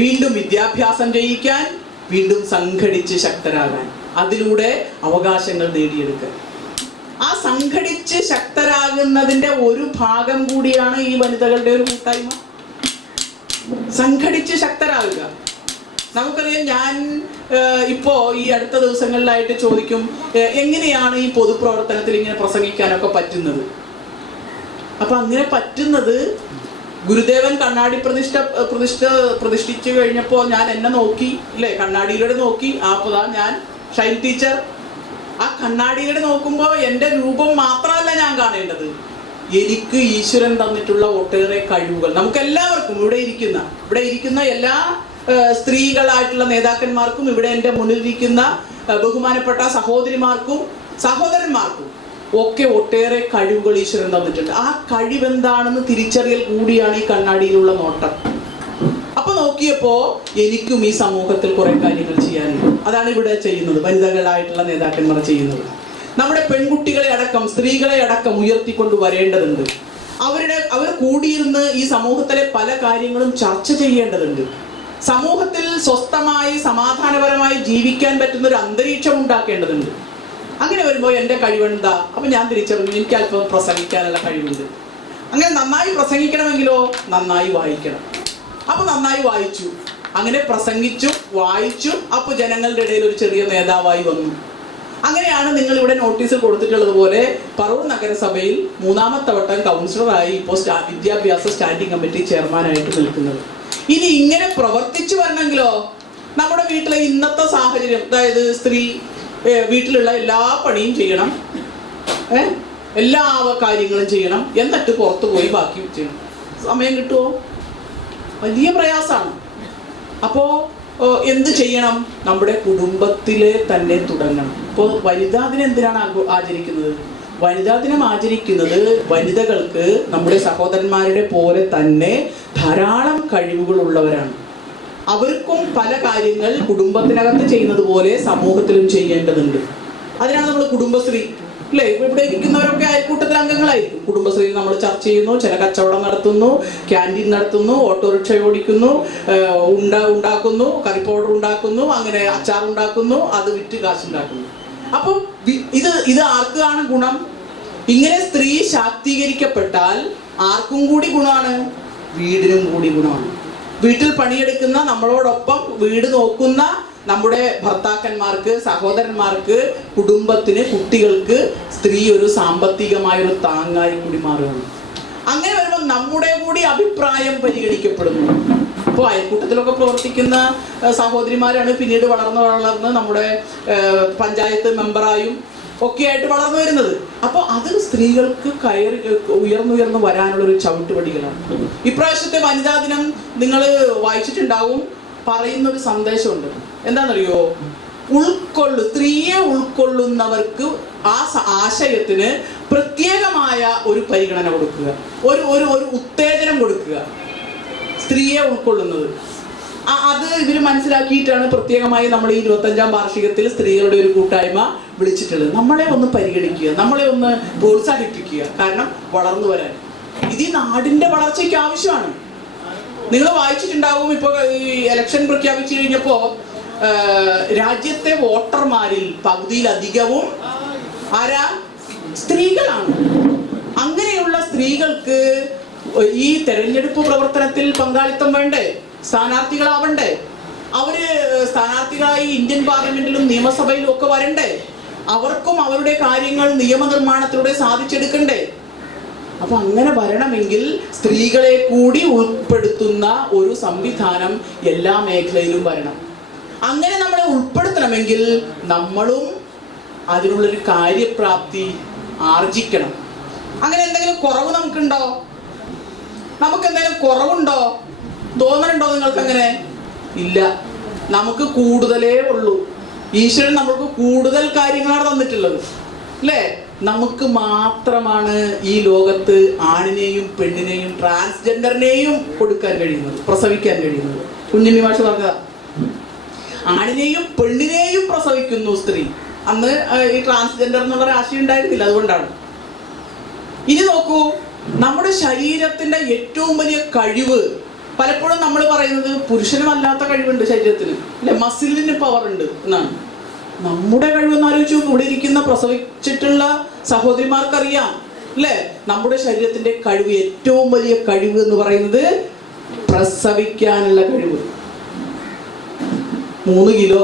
വീണ്ടും വിദ്യാഭ്യാസം ചെയ്യിക്കാൻ, വീണ്ടും സംഘടിച്ച് ശക്തരാകാൻ, അതിലൂടെ അവകാശങ്ങൾ നേടിയെടുക്കാൻ. ആ സംഘടിച്ച് ശക്തരാകുന്നതിന്റെ ഒരു ഭാഗം കൂടിയാണ് ഈ വനിതകളുടെ ഒരു കൂട്ടായ്മ. സംഘടിച്ച് ശക്തരാകുക. നമുക്കറിയാം, ഞാൻ ഇപ്പോ ഈ അടുത്ത ദിവസങ്ങളിലായിട്ട് ചോദിക്കും, എങ്ങനെയാണ് ഈ പൊതുപ്രവർത്തനത്തിൽ ഇങ്ങനെ പ്രസംഗിക്കാനൊക്കെ പറ്റുന്നത്? അപ്പൊ അങ്ങനെ പറ്റുന്നത്, ഗുരുദേവൻ കണ്ണാടി പ്രതിഷ്ഠിച്ചു കഴിഞ്ഞപ്പോൾ ഞാൻ എന്നെ നോക്കി, അല്ലേ, കണ്ണാടിയിലൂടെ നോക്കി. അപ്പോഴാ ഞാൻ ഷൈൻ ടീച്ചർ. ആ കണ്ണാടിയിലൂടെ നോക്കുമ്പോൾ എൻ്റെ രൂപം മാത്രമല്ല ഞാൻ കാണേണ്ടത്, എനിക്ക് ഈശ്വരൻ തന്നിട്ടുള്ള ഒട്ടേറെ കഴിവുകൾ. നമുക്കെല്ലാവർക്കും ഇവിടെ ഇരിക്കുന്ന എല്ലാ സ്ത്രീകളായിട്ടുള്ള നേതാക്കന്മാർക്കും, ഇവിടെ എൻ്റെ മുന്നിലിരിക്കുന്ന ബഹുമാനപ്പെട്ട സഹോദരിമാർക്കും സഹോദരന്മാർക്കും ഒക്കെ ഒട്ടേറെ കഴിവുകൾ ഈശ്വരൻ തന്നിട്ടുണ്ട്. ആ കഴിവെന്താണെന്ന് തിരിച്ചറിയൽ കൂടിയാണ് ഈ കണ്ണാടിയിലുള്ള നോട്ടം. അപ്പൊ നോക്കിയപ്പോ എനിക്കും ഈ സമൂഹത്തിൽ കുറെ കാര്യങ്ങൾ ചെയ്യാനുണ്ട്. അതാണ് ഇവിടെ ചെയ്യുന്നത്, വനിതകളായിട്ടുള്ള നേതാക്കന്മാർ ചെയ്യുന്നത്. നമ്മുടെ പെൺകുട്ടികളെ അടക്കം, സ്ത്രീകളെ അടക്കം ഉയർത്തിക്കൊണ്ട് വരേണ്ടതുണ്ട്. അവർ കൂടിയിരുന്ന് ഈ സമൂഹത്തിലെ പല കാര്യങ്ങളും ചർച്ച ചെയ്യേണ്ടതുണ്ട്. സമൂഹത്തിൽ സ്വസ്ഥമായി സമാധാനപരമായി ജീവിക്കാൻ പറ്റുന്ന ഒരു അന്തരീക്ഷം ഉണ്ടാക്കേണ്ടതുണ്ട്. അങ്ങനെ വരുമ്പോൾ എൻ്റെ കഴിവെന്താ? അപ്പൊ ഞാൻ തിരിച്ചറിഞ്ഞു, എനിക്ക് അല്പം പ്രസംഗിക്കാനുള്ള കഴിവുണ്ട്. അങ്ങനെ നന്നായി പ്രസംഗിക്കണമെങ്കിലോ നന്നായി വായിക്കണം. അപ്പൊ നന്നായി വായിച്ചു, അങ്ങനെ പ്രസംഗിച്ചു, വായിച്ചു. അപ്പൊ ജനങ്ങളുടെ ഇടയിൽ ഒരു ചെറിയ നേതാവായി വന്നു. അങ്ങനെയാണ് നിങ്ങൾ ഇവിടെ നോട്ടീസിൽ കൊടുത്തിട്ടുള്ളത് പോലെ പറവൂർ നഗരസഭയിൽ 3ാമത്തെ വട്ടം കൗൺസിലറായി ഇപ്പോൾ വിദ്യാഭ്യാസ സ്റ്റാൻഡിംഗ് കമ്മിറ്റി ചെയർമാനായിട്ട് നിൽക്കുന്നത്. ഇനി ഇങ്ങനെ പ്രവർത്തിച്ചു വരണമെങ്കിലോ നമ്മുടെ വീട്ടിലെ ഇന്നത്തെ സാഹചര്യം, അതായത് സ്ത്രീ വീട്ടിലുള്ള എല്ലാ പണിയും ചെയ്യണം, എല്ലാ കാര്യങ്ങളും ചെയ്യണം, എന്നിട്ട് പുറത്തു പോയി ബാക്കി ചെയ്യണം. സമയം കിട്ടുമോ? വലിയ പ്രയാസമാണ്. അപ്പോൾ എന്ത് ചെയ്യണം? നമ്മുടെ കുടുംബത്തിലെ തന്നെ തുടങ്ങണം. ഇപ്പോൾ വനിതാ ദിനം എന്തിനാണ് ആചരിക്കുന്നത്? വനിതാ ദിനം ആചരിക്കുന്നത് വനിതകൾക്ക് നമ്മുടെ സഹോദരന്മാരുടെ പോലെ തന്നെ ധാരാളം കഴിവുകളുള്ളവരാണ്. അവർക്കും പല കാര്യങ്ങൾ കുടുംബത്തിനകത്ത് ചെയ്യുന്നത് പോലെ സമൂഹത്തിലും ചെയ്യേണ്ടതുണ്ട്. അതിനാണ് നമ്മൾ കുടുംബശ്രീ, അല്ലേ? ഇവിടെ ഇരിക്കുന്നവരൊക്കെ അയൽക്കൂട്ടത്തിൽ അംഗങ്ങളായിരിക്കും. കുടുംബശ്രീയിൽ നമ്മൾ ചർച്ച ചെയ്യുന്നു, ചില കച്ചവടം നടത്തുന്നു, ക്യാൻറ്റീൻ നടത്തുന്നു, ഓട്ടോറിക്ഷ ഓടിക്കുന്നു, ഉണ്ടാക്കുന്നു, കറി പൗഡർ ഉണ്ടാക്കുന്നു, അങ്ങനെ അച്ചാർ ഉണ്ടാക്കുന്നു, അത് വിറ്റ് കാശുണ്ടാക്കുന്നു. അപ്പം ഇത് ആർക്കാണ് ഗുണം? ഇങ്ങനെ സ്ത്രീ ശാക്തീകരിക്കപ്പെട്ടാൽ ആർക്കും കൂടി ഗുണമാണ്? വീടിനും കൂടി ഗുണമാണ്. വീട്ടിൽ പണിയെടുക്കുന്ന നമ്മളോടൊപ്പം വീട് നോക്കുന്ന നമ്മുടെ ഭർത്താക്കന്മാർക്ക്, സഹോദരന്മാർക്ക്, കുടുംബത്തിന്, കുട്ടികൾക്ക് സ്ത്രീ ഒരു സാമ്പത്തികമായൊരു താങ്ങായി കൂടി മാറുകയാണ്. അങ്ങനെ വരുമ്പോൾ നമ്മുടെ കൂടി അഭിപ്രായം പരിഗണിക്കപ്പെടുന്നു. ഇപ്പോൾ അയൽക്കൂട്ടത്തിലൊക്കെ പ്രവർത്തിക്കുന്ന സഹോദരിമാരാണ് പിന്നീട് വളർന്ന് നമ്മുടെ പഞ്ചായത്ത് മെമ്പറായും ഒക്കെ ആയിട്ട് വളർന്നു വരുന്നത്. അപ്പോൾ അത് സ്ത്രീകൾക്ക് ഉയർന്നുയർന്ന് വരാനുള്ളൊരു ചവിട്ടുപടികളാണ്. ഇപ്രാവശ്യത്തെ വനിതാ ദിനം നിങ്ങൾ വായിച്ചിട്ടുണ്ടാവും. പറയുന്നൊരു സന്ദേശമുണ്ട്. എന്താണെന്നറിയോ? സ്ത്രീയെ ഉൾക്കൊള്ളുന്നവർക്ക് ആ ആശയത്തിന് പ്രത്യേകമായ ഒരു പരിഗണന കൊടുക്കുക, ഒരു ഉത്തേജനം കൊടുക്കുക. സ്ത്രീയെ ഉൾക്കൊള്ളുന്നത് അത് ഇവർ മനസ്സിലാക്കിയിട്ടാണ് പ്രത്യേകമായി നമ്മൾ ഈ 25ാം വാർഷികത്തിൽ സ്ത്രീകളുടെ ഒരു കൂട്ടായ്മ വിളിച്ചിട്ടുള്ളത്. നമ്മളെ ഒന്ന് പരിഗണിക്കുക, നമ്മളെ ഒന്ന് പ്രോത്സാഹിപ്പിക്കുക. കാരണം വളർന്നു വരാൻ ഇത് ഈ നാടിന്റെ വളർച്ചയ്ക്ക് ആവശ്യമാണ്. നിങ്ങൾ വായിച്ചിട്ടുണ്ടാവും, ഇപ്പോൾ ഈ ഇലക്ഷൻ പ്രഖ്യാപിച്ചു കഴിഞ്ഞപ്പോൾ രാജ്യത്തെ വോട്ടർമാരിൽ പകുതിയിലധികവും ആരാ? സ്ത്രീകളാണ്. അങ്ങനെയുള്ള സ്ത്രീകൾക്ക് ഈ തെരഞ്ഞെടുപ്പ് പ്രവർത്തനത്തിൽ പങ്കാളിത്തം വേണ്ടേ? സ്ഥാനാർത്ഥികളാവണ്ടേ? അവര് സ്ഥാനാർത്ഥികളായി ഇന്ത്യൻ പാർലമെന്റിലും നിയമസഭയിലും ഒക്കെ വരണ്ടേ? അവർക്കും അവരുടെ കാര്യങ്ങൾ നിയമനിർമ്മാണത്തിലൂടെ സാധിച്ചെടുക്കണ്ടേ? അപ്പൊ അങ്ങനെ വരണമെങ്കിൽ സ്ത്രീകളെ കൂടി ഉൾപ്പെടുത്തുന്ന ഒരു സംവിധാനം എല്ലാ മേഖലയിലും വരണം. അങ്ങനെ നമ്മളെ ഉൾപ്പെടുത്തണമെങ്കിൽ നമ്മളും അതിനുള്ളൊരു കാര്യപ്രാപ്തി ആർജിക്കണം. അങ്ങനെ എന്തെങ്കിലും കുറവ് നമുക്കുണ്ടോ? നമുക്ക് എന്തെങ്കിലും കുറവുണ്ടോ? തോന്നലുണ്ടോ നിങ്ങൾക്ക്? അങ്ങനെ ഇല്ല. നമുക്ക് കൂടുതലേ ഉള്ളൂ. ഈശ്വരൻ നമുക്ക് കൂടുതൽ കാര്യങ്ങളാണ് തന്നിട്ടുള്ളത്, അല്ലേ? നമുക്ക് മാത്രമാണ് ഈ ലോകത്ത് ആണിനെയും പെണ്ണിനെയും ട്രാൻസ്ജെൻഡറിനെയും കൊടുക്കാൻ കഴിയുന്നത്, പ്രസവിക്കാൻ കഴിയുന്നത്. കുഞ്ഞുണ്ണി മാഷ് പറഞ്ഞതാ, ആണിനെയും പെണ്ണിനെയും പ്രസവിക്കുന്നു സ്ത്രീ. അന്ന് ഈ ട്രാൻസ്ജെൻഡർ എന്നുള്ള ആശയം ഉണ്ടായിരുന്നില്ല, അതുകൊണ്ടാണ്. ഇനി നോക്കൂ, നമ്മുടെ ശരീരത്തിന്റെ ഏറ്റവും വലിയ കഴിവ് പലപ്പോഴും നമ്മൾ പറയുന്നത് പുരുഷനുമല്ലാത്ത കഴിവുണ്ട് ശരീരത്തിന്, അല്ലെ? മസിലിന് പവർ ഉണ്ട് എന്നാണ്. നമ്മുടെ കഴിവെന്ന് ആലോചിച്ചു. ഇവിടെ ഇരിക്കുന്ന പ്രസവിച്ചിട്ടുള്ള സഹോദരിമാർക്കറിയാം, അല്ലേ? നമ്മുടെ ശരീരത്തിന്റെ കഴിവ്, ഏറ്റവും വലിയ കഴിവ് എന്ന് പറയുന്നത് പ്രസവിക്കാനുള്ള കഴിവ്. 3 കിലോ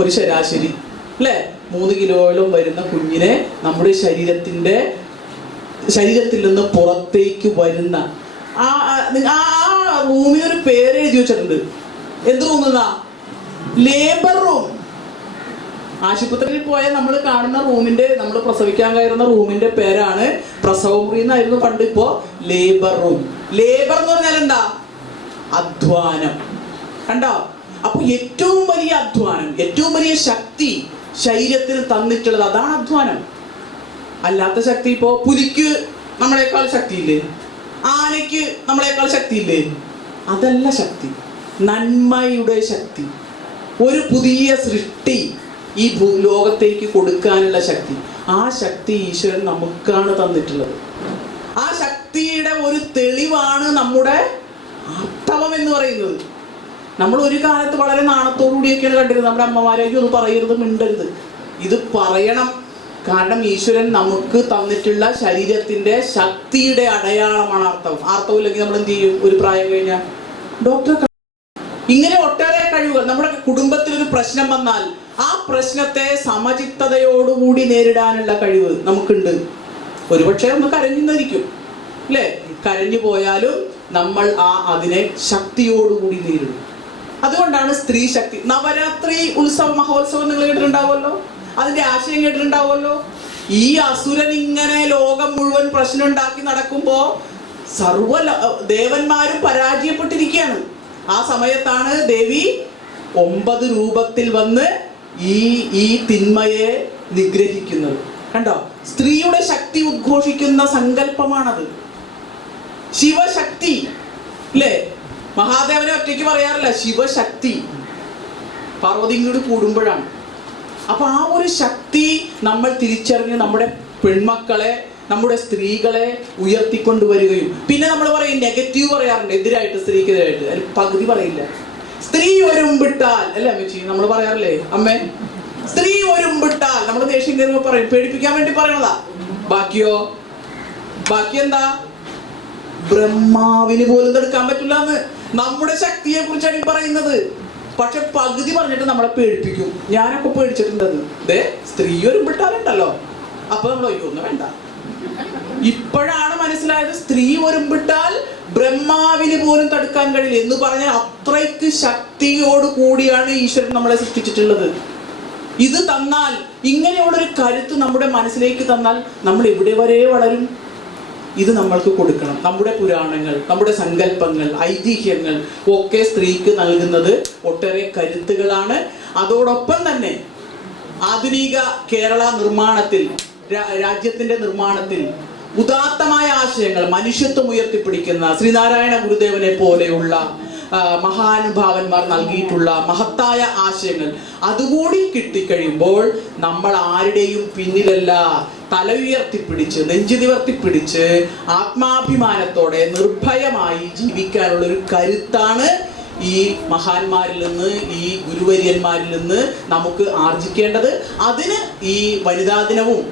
ഒരു ശരാശരി, അല്ലേ? 3 കിലോയിലും വരുന്ന കുഞ്ഞിനെ നമ്മുടെ ശരീരത്തിൽ നിന്ന് പുറത്തേക്ക് വരുന്ന ആ റൂമിനൊരു പേര് എഴുതി വെച്ചിട്ടുണ്ട്. എന്ത് റൂം എന്നാ? Labour room. ആശുപത്രിയിൽ പോയാൽ നമ്മൾ കാണുന്ന റൂമിന്റെ, നമ്മൾ പ്രസവിക്കാൻ കയറുന്ന റൂമിന്റെ പേരാണ് പ്രസവ മുറി എന്നായിരുന്നു പണ്ട്. ഇപ്പോ ലേബർ റൂം. ലേബർ എന്ന് പറഞ്ഞാൽ എന്താ? അധ്വാനം. കണ്ടോ? അപ്പൊ ഏറ്റവും വലിയ അധ്വാനം, ഏറ്റവും വലിയ ശക്തി ശരീരത്തിന് തന്നിട്ടുള്ളത് അതാണ് അധ്വാനം. അല്ലാത്ത ശക്തി, ഇപ്പോ പുലിക്ക് നമ്മളെക്കാൾ ശക്തിയില്ലേ? ആനയ്ക്ക് നമ്മളെക്കാൾ ശക്തിയില്ലേ? അതല്ല ശക്തി. നന്മയുടെ ശക്തി, ഒരു പുതിയ സൃഷ്ടി ഈ ഭൂലോകത്തേക്ക് കൊടുക്കാനുള്ള ശക്തി. ആ ശക്തി ഈശ്വരൻ നമുക്കാണ് തന്നിട്ടുള്ളത്. ആ ശക്തിയുടെ ഒരു തെളിവാണ് നമ്മുടെ ആർത്തവം എന്ന് പറയുന്നത്. നമ്മൾ ഒരു കാലത്ത് വളരെ നാണത്തോടുകൂടിയൊക്കെയാണ് കണ്ടിരുന്നത്. നമ്മുടെ അമ്മമാരേക്കും ഒന്ന് പറയരുത്, മിണ്ടരുത്. ഇത് പറയണം. കാരണം ഈശ്വരൻ നമുക്ക് തന്നിട്ടുള്ള ശരീരത്തിന്റെ ശക്തിയുടെ അടയാളമാണ് ആർത്തവം. ആർത്തവം ഇല്ലെങ്കിൽ നമ്മൾ എന്ത് ചെയ്യും? ഒരു പ്രായം കഴിഞ്ഞാൽ ഡോക്ടറെ. ഇങ്ങനെ ഒട്ടേറെ കഴിവുകൾ. നമ്മുടെ കുടുംബത്തിൽ ഒരു പ്രശ്നം വന്നാൽ ആ പ്രശ്നത്തെ സമചിത്തതയോടുകൂടി നേരിടാനുള്ള കഴിവ് നമുക്കുണ്ട്. ഒരുപക്ഷെ ഒന്ന് കരഞ്ഞിരിക്കും അല്ലേ? കരഞ്ഞു പോയാലും നമ്മൾ അതിനെ ശക്തിയോടുകൂടി നേരിടും. അതുകൊണ്ടാണ് സ്ത്രീ ശക്തി. നവരാത്രി മഹോത്സവം നിങ്ങൾ കേട്ടിട്ടുണ്ടാവുമല്ലോ, അതിന്റെ ആശയം കേട്ടിട്ടുണ്ടാവുമല്ലോ. ഈ അസുരൻ ഇങ്ങനെ ലോകം മുഴുവൻ പ്രശ്നം ഉണ്ടാക്കി നടക്കുമ്പോ സർവ ദേവന്മാരും പരാജയപ്പെട്ടിരിക്കുകയാണ്. ആ സമയത്താണ് ദേവി 9 രൂപത്തിൽ വന്ന് ഈ തിന്മയെ നിഗ്രഹിക്കുന്നത്. കണ്ടോ? സ്ത്രീയുടെ ശക്തി ഉദ്ഘോഷിക്കുന്ന സങ്കല്പമാണത്. ശിവശക്തി അല്ലേ? മഹാദേവനെ ഒറ്റയ്ക്ക് പറയാറില്ല, ശിവശക്തി. പാർവതി കൂടി കൂടുമ്പോഴാണ്. അപ്പൊ ആ ഒരു ശക്തി നമ്മൾ തിരിച്ചറിഞ്ഞ് നമ്മുടെ പെൺമക്കളെ, നമ്മുടെ സ്ത്രീകളെ ഉയർത്തിക്കൊണ്ടുവരികയും, പിന്നെ നമ്മൾ പറയും നെഗറ്റീവ് പറയാറുണ്ട് എതിരായിട്ട്, സ്ത്രീക്കെതിരായിട്ട്. അതിന് പകുതി പറയില്ല. സ്ത്രീ ഒരുമ്പിട്ടാൽ അല്ലേ അമ്മച്ചി നമ്മൾ പറയാറില്ലേ? അമ്മേ, സ്ത്രീ ഒരുമ്പിട്ടാൽ നമ്മൾ ദേഷ്യം കയറുമ്പോ പറയും, പേടിപ്പിക്കാൻ വേണ്ടി പറയണതാ. ബാക്കി എന്താ? ബ്രഹ്മാവിന് പോലും തടുക്കാൻ പറ്റില്ല എന്ന്. നമ്മുടെ ശക്തിയെ കുറിച്ചാണ് ഈ പറയുന്നത്. പക്ഷെ പകുതി പറഞ്ഞിട്ട് നമ്മളെ പേടിപ്പിക്കും. ഞാനൊക്കെ പേടിച്ചിട്ടുണ്ടത്. സ്ത്രീ ഒരുമ്പിട്ടാലുണ്ടല്ലോ, അപ്പൊ നമ്മൾ ഒന്നും വേണ്ട. ഇപ്പോഴാണ് മനസ്സിലായത് സ്ത്രീ ഒരുമ്പിട്ടാൽ ബ്രഹ്മാവിന് പോലും തടുക്കാൻ കഴിയില്ല എന്ന് പറഞ്ഞാൽ അത്രയ്ക്ക് ശക്തിയോട് കൂടിയാണ് ഈശ്വരൻ നമ്മളെ സൃഷ്ടിച്ചിട്ടുള്ളത്. ഇത് തന്നാൽ, ഇങ്ങനെയുള്ളൊരു കരുത്ത് നമ്മുടെ മനസ്സിലേക്ക് തന്നാൽ നമ്മൾ എവിടെ വരെ വളരും? ഇത് നമ്മൾക്ക് കൊടുക്കണം. നമ്മുടെ പുരാണങ്ങൾ, നമ്മുടെ സങ്കല്പങ്ങൾ, ഐതിഹ്യങ്ങൾ ഒക്കെ സ്ത്രീക്ക് നൽകുന്നത് ഒട്ടേറെ കരുത്തുകളാണ്. അതോടൊപ്പം തന്നെ ആധുനിക കേരള നിർമ്മാണത്തിൽ, രാജ്യത്തിന്റെ നിർമ്മാണത്തിൽ ഉദാത്തമായ ആശയങ്ങൾ, മനുഷ്യത്വം ഉയർത്തിപ്പിടിക്കുന്ന ശ്രീനാരായണ ഗുരുദേവനെ പോലെയുള്ള മഹാനുഭാവന്മാർ നൽകിയിട്ടുള്ള മഹത്തായ ആശയങ്ങൾ അതുകൂടി കിട്ടിക്കഴിയുമ്പോൾ നമ്മൾ ആരുടെയും പിന്നിലല്ല, തല ഉയർത്തിപ്പിടിച്ച്, നെഞ്ചു നിവർത്തിപ്പിടിച്ച് ആത്മാഭിമാനത്തോടെ നിർഭയമായി ജീവിക്കാനുള്ള ഒരു കരുത്താണ് ഈ മഹാന്മാരിൽ നിന്ന്, ഈ ഗുരുവര്യന്മാരിൽ നിന്ന് നമുക്ക് ആർജിക്കേണ്ടത്. അതിന് ഈ വനിതാ ദിനവും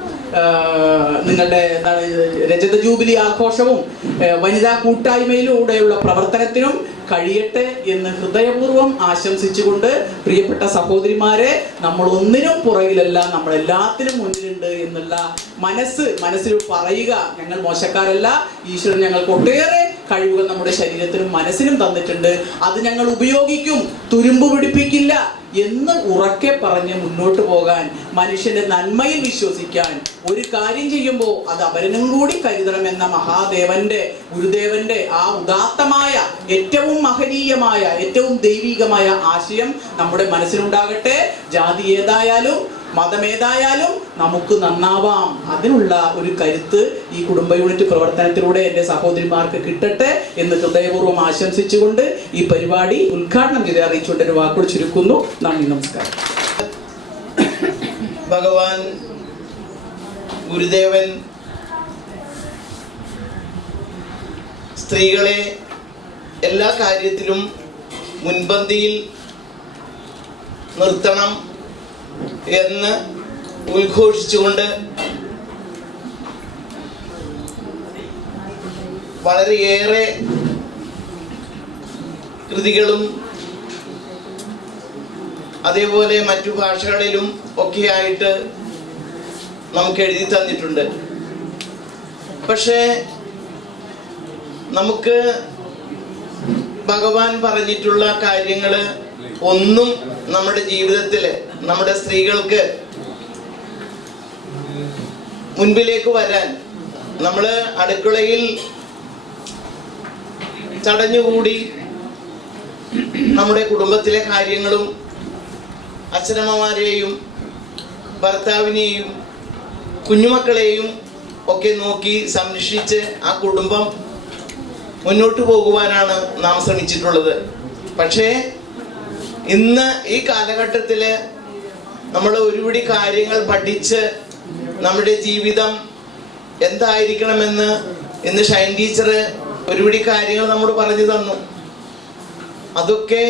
നിങ്ങളുടെ എന്താണ് രജത ജൂബിലി ആഘോഷവും വനിതാ കൂട്ടായ്മയിലൂടെയുള്ള പ്രവർത്തനത്തിനും കഴിയട്ടെ എന്ന് ഹൃദയപൂർവ്വം ആശംസിച്ചുകൊണ്ട്, പ്രിയപ്പെട്ട സഹോദരിമാരെ, നമ്മൾ ഒന്നിനും പുറകിലല്ല, നമ്മൾ എല്ലാത്തിനും മുന്നിലുണ്ട് എന്നുള്ള മനസ്സിൽ പറയുക. ഞങ്ങൾ മോശക്കാരല്ല, ഈശ്വരൻ ഞങ്ങൾക്ക് ഒട്ടേറെ കഴിവുകൾ നമ്മുടെ ശരീരത്തിനും മനസ്സിനും തന്നിട്ടുണ്ട്, അത് ഞങ്ങൾ ഉപയോഗിക്കും, തുരുമ്പ് പിടിപ്പിക്കില്ല എന്ന് ഉറക്കെ പറഞ്ഞ് മുന്നോട്ട് പോകാൻ, മനുഷ്യന്റെ നന്മയിൽ വിശ്വസിക്കാൻ, ഒരു കാര്യം ചെയ്യുമ്പോൾ അത് അവരനും കൂടി കരുതണമെന്ന മഹാദേവന്റെ, ഗുരുദേവന്റെ ആ ഉദാത്തമായ, ഏറ്റവും മഹനീയമായ, ഏറ്റവും ദൈവികമായ ആശയം നമ്മുടെ മനസ്സിലുണ്ടാകട്ടെ. ജാതി ഏതായാലും മതമേതായാലും നമുക്ക് നന്നാവാം. അതിനുള്ള ഒരു കരുത്ത് ഈ കുടുംബ യൂണിറ്റ് പ്രവർത്തനത്തിലൂടെ എൻ്റെ സഹോദരിമാർക്ക് കിട്ടട്ടെ എന്ന് ഹൃദയപൂർവ്വം ആശംസിച്ചുകൊണ്ട് ഈ പരിപാടി ഉദ്ഘാടനം ചെയ്ത് അറിയിച്ചുകൊണ്ട് ഒരു വാക്കുകൾ ചുരുക്കുന്നു. നന്ദി, നമസ്കാരം. ഭഗവാൻ ഗുരുദേവൻ സ്ത്രീകളെ എല്ലാ കാര്യത്തിലും മുൻപന്തിയിൽ നിർത്തണം എന്ന് ഉദ്ഘോഷിച്ചുകൊണ്ട് വളരെയേറെ കൃതികളും അതേപോലെ മറ്റു ഭാഷകളിലും ഒക്കെ ആയിട്ട് നമുക്ക് എഴുതി തന്നിട്ടുണ്ട്. പക്ഷേ നമുക്ക് ഭഗവാൻ പറഞ്ഞിട്ടുള്ള കാര്യങ്ങൾ ഒന്നും നമ്മുടെ ജീവിതത്തിൽ, നമ്മുടെ സ്ത്രീകൾക്ക് മുൻപിലേക്ക് വരാൻ, നമ്മൾ അടുക്കളയിൽ ചടഞ്ഞുകൂടി നമ്മുടെ കുടുംബത്തിലെ കാര്യങ്ങളും അച്ഛനമ്മമാരെയും ഭർത്താവിനെയും കുഞ്ഞുമക്കളെയും ഒക്കെ നോക്കി സംരക്ഷിച്ച് ആ കുടുംബം മുന്നോട്ട് പോകുവാനാണ് നാം ശ്രമിച്ചിട്ടുള്ളത്. പക്ഷേ ഇന്ന് ഈ കാലഘട്ടത്തിൽ നമ്മൾ ഒരുപിടി കാര്യങ്ങൾ പഠിച്ച് നമ്മുടെ ജീവിതം എന്തായിരിക്കണമെന്ന് ഇന്ന് ഷൈൻ ടീച്ചർ ഒരുപിടി കാര്യങ്ങൾ നമ്മോട് പറഞ്ഞു തന്നു. അതൊക്കെ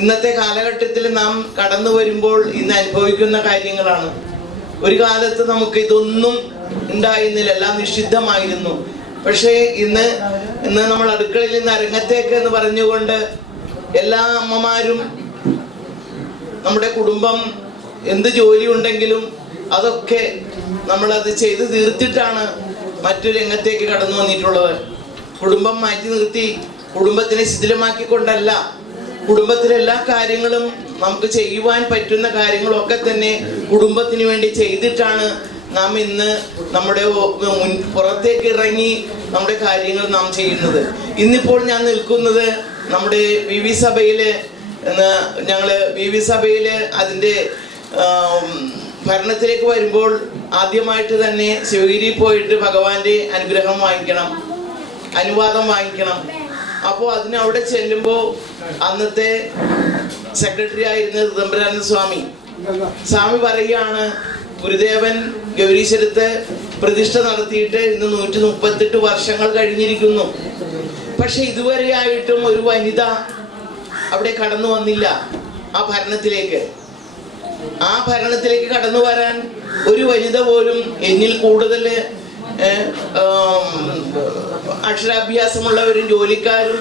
ഇന്നത്തെ കാലഘട്ടത്തിൽ നാം കടന്നു വരുമ്പോൾ ഇന്ന് അനുഭവിക്കുന്ന കാര്യങ്ങളാണ്. ഒരു കാലത്ത് നമുക്ക് ഇതൊന്നും ഉണ്ടായിരുന്നില്ല, എല്ലാം നിഷിദ്ധമായിരുന്നു. പക്ഷേ ഇന്ന് നമ്മൾ അടുക്കളയിൽ നിന്ന് അരങ്ങത്തേക്ക് എന്ന് പറഞ്ഞുകൊണ്ട് എല്ലാ അമ്മമാരും നമ്മുടെ കുടുംബം എന്ത് ജോലി ഉണ്ടെങ്കിലും അതൊക്കെ നമ്മളത് ചെയ്ത് തീർത്തിട്ടാണ് മറ്റു രംഗത്തേക്ക് കടന്നു വന്നിട്ടുള്ളത്. കുടുംബം മാറ്റി നിർത്തി കുടുംബത്തിനെ ശിഥിലമാക്കിക്കൊണ്ടല്ല, കുടുംബത്തിലെ എല്ലാ കാര്യങ്ങളും നമുക്ക് ചെയ്യുവാൻ പറ്റുന്ന കാര്യങ്ങളൊക്കെ തന്നെ കുടുംബത്തിന് വേണ്ടി ചെയ്തിട്ടാണ് നാം ഇന്ന് നമ്മുടെ പുറത്തേക്ക് ഇറങ്ങി നമ്മുടെ കാര്യങ്ങൾ നാം ചെയ്യുന്നത്. ഇന്നിപ്പോൾ ഞാൻ നിൽക്കുന്നത് നമ്മുടെ വിവി സഭയില്, ഞങ്ങള് വിവി സഭയില് അതിൻ്റെ ഭരണത്തിലേക്ക് വരുമ്പോൾ ആദ്യമായിട്ട് തന്നെ ശിവഗിരി പോയിട്ട് ഭഗവാന്റെ അനുഗ്രഹം വാങ്ങിക്കണം, അനുവാദം വാങ്ങിക്കണം. അപ്പോൾ അതിന് അവിടെ ചെല്ലുമ്പോൾ അന്നത്തെ സെക്രട്ടറി ആയിരുന്ന ഋതംബരാനന്ദ സ്വാമി പറയുകയാണ്, ഗുരുദേവൻ ഗൗരീശ്വരത്ത് പ്രതിഷ്ഠ നടത്തിയിട്ട് ഇന്ന് 138 വർഷങ്ങൾ കഴിഞ്ഞിരിക്കുന്നു. പക്ഷെ ഇതുവരെയായിട്ടും ഒരു വനിത അവിടെ കടന്നു വന്നില്ല. ആ ഭരണത്തിലേക്ക് കടന്നു വരാൻ ഒരു വനിത പോലും, എന്നിൽ കൂടുതൽ അക്ഷരാഭ്യാസമുള്ളവരും ജോലിക്കാരും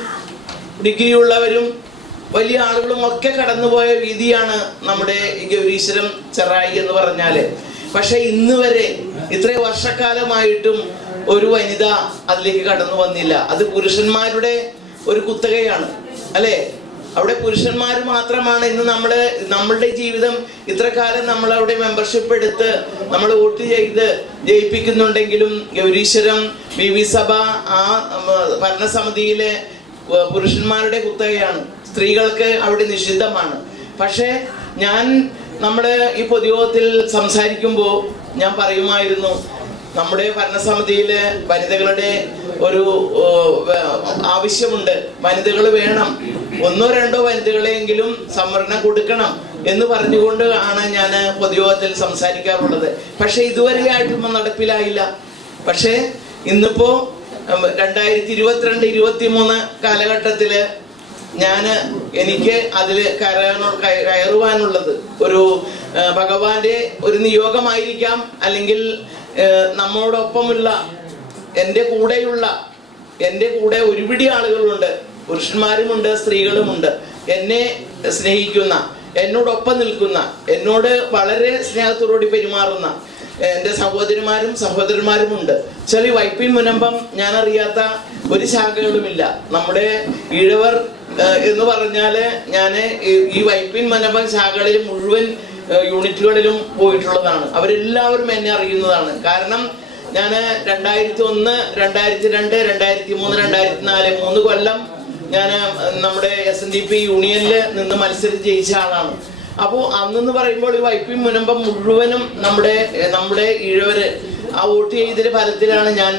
ഡിഗ്രി ഉള്ളവരും വലിയ ആളുകളും ഒക്കെ കടന്നുപോയ വീതിയാണ് നമ്മുടെ ഗൗരീശ്വരം ചെറായി എന്ന് പറഞ്ഞാല്. പക്ഷെ ഇന്ന് വരെ ഇത്ര വർഷക്കാലമായിട്ടും ഒരു വനിത അതിലേക്ക് കടന്നു വന്നില്ല. അത് പുരുഷന്മാരുടെ ഒരു കുത്തകയാണ് അല്ലേ? അവിടെ പുരുഷന്മാർ മാത്രമാണ്. ഇന്ന് നമ്മളുടെ ജീവിതം ഇത്ര കാലം നമ്മളവിടെ മെമ്പർഷിപ്പ് എടുത്ത് നമ്മൾ വോട്ട് ചെയ്ത് ജയിപ്പിക്കുന്നുണ്ടെങ്കിലും ഗൗരീശ്വരം വിവി സഭ ആ ഭരണസമിതിയിലെ പുരുഷന്മാരുടെ കുത്തകയാണ്. സ്ത്രീകൾക്ക് അവിടെ നിഷിദ്ധമാണ്. പക്ഷേ നമ്മുടെ ഈ പൊതുയോഗത്തിൽ സംസാരിക്കുമ്പോൾ ഞാൻ പറയുമായിരുന്നു, നമ്മുടെ ഭരണസമിതിയില് വനിതകളുടെ ഒരു ആവശ്യമുണ്ട്. വനിതകൾ വേണം, 1-2 വനിതകളെങ്കിലും സംവരണം കൊടുക്കണം എന്ന് പറഞ്ഞുകൊണ്ട് ആണ് ഞാൻ പൊതുയോഗത്തിൽ സംസാരിക്കാറുള്ളത്. പക്ഷെ ഇതുവരെയായിട്ടും നടപ്പിലായില്ല. പക്ഷേ ഇന്നിപ്പോ 2022-23 കാലഘട്ടത്തില് എനിക്ക് അതിൽ കയറുവാനുള്ളത് ഒരു ഭഗവാന്റെ ഒരു നിയോഗമായിരിക്കാം, അല്ലെങ്കിൽ നമ്മോടൊപ്പമുള്ള എൻ്റെ കൂടെ ഒരുപിടി ആളുകളുണ്ട്, പുരുഷന്മാരുമുണ്ട് സ്ത്രീകളുമുണ്ട്. എന്നെ സ്നേഹിക്കുന്ന, എന്നോടൊപ്പം നിൽക്കുന്ന, എന്നോട് വളരെ സ്നേഹത്തോടുകൂടി പെരുമാറുന്ന എൻ്റെ സഹോദരന്മാരുമുണ്ട്. ചെറിയ വൈപ്പിൻ മുനമ്പം ഞാൻ അറിയാത്ത ഒരു ശാഖകളുമില്ല. നമ്മുടെ ഈഴവർ എന്ന് പറഞ്ഞാല് ഞാൻ ഈ വൈപ്പിൻ മുനമ്പം ശാഖകളിൽ മുഴുവൻ യൂണിറ്റുകളിലും പോയിട്ടുള്ളതാണ്. അവരെല്ലാവരും എന്നെ അറിയുന്നതാണ്. കാരണം ഞാൻ 2001, 2002, 2003, 2004 3 കൊല്ലം ഞാൻ നമ്മുടെ SNDP യൂണിയനിൽ നിന്ന് മത്സരിച്ച് ജയിച്ച ആളാണ്. അപ്പോൾ അന്നെന്ന് പറയുമ്പോൾ ഈ വൈപ്പിൻ മുനമ്പം മുഴുവനും നമ്മുടെ ഈഴവര് ആ വോട്ട് ചെയ്തതിന്റെ ഫലത്തിലാണ് ഞാൻ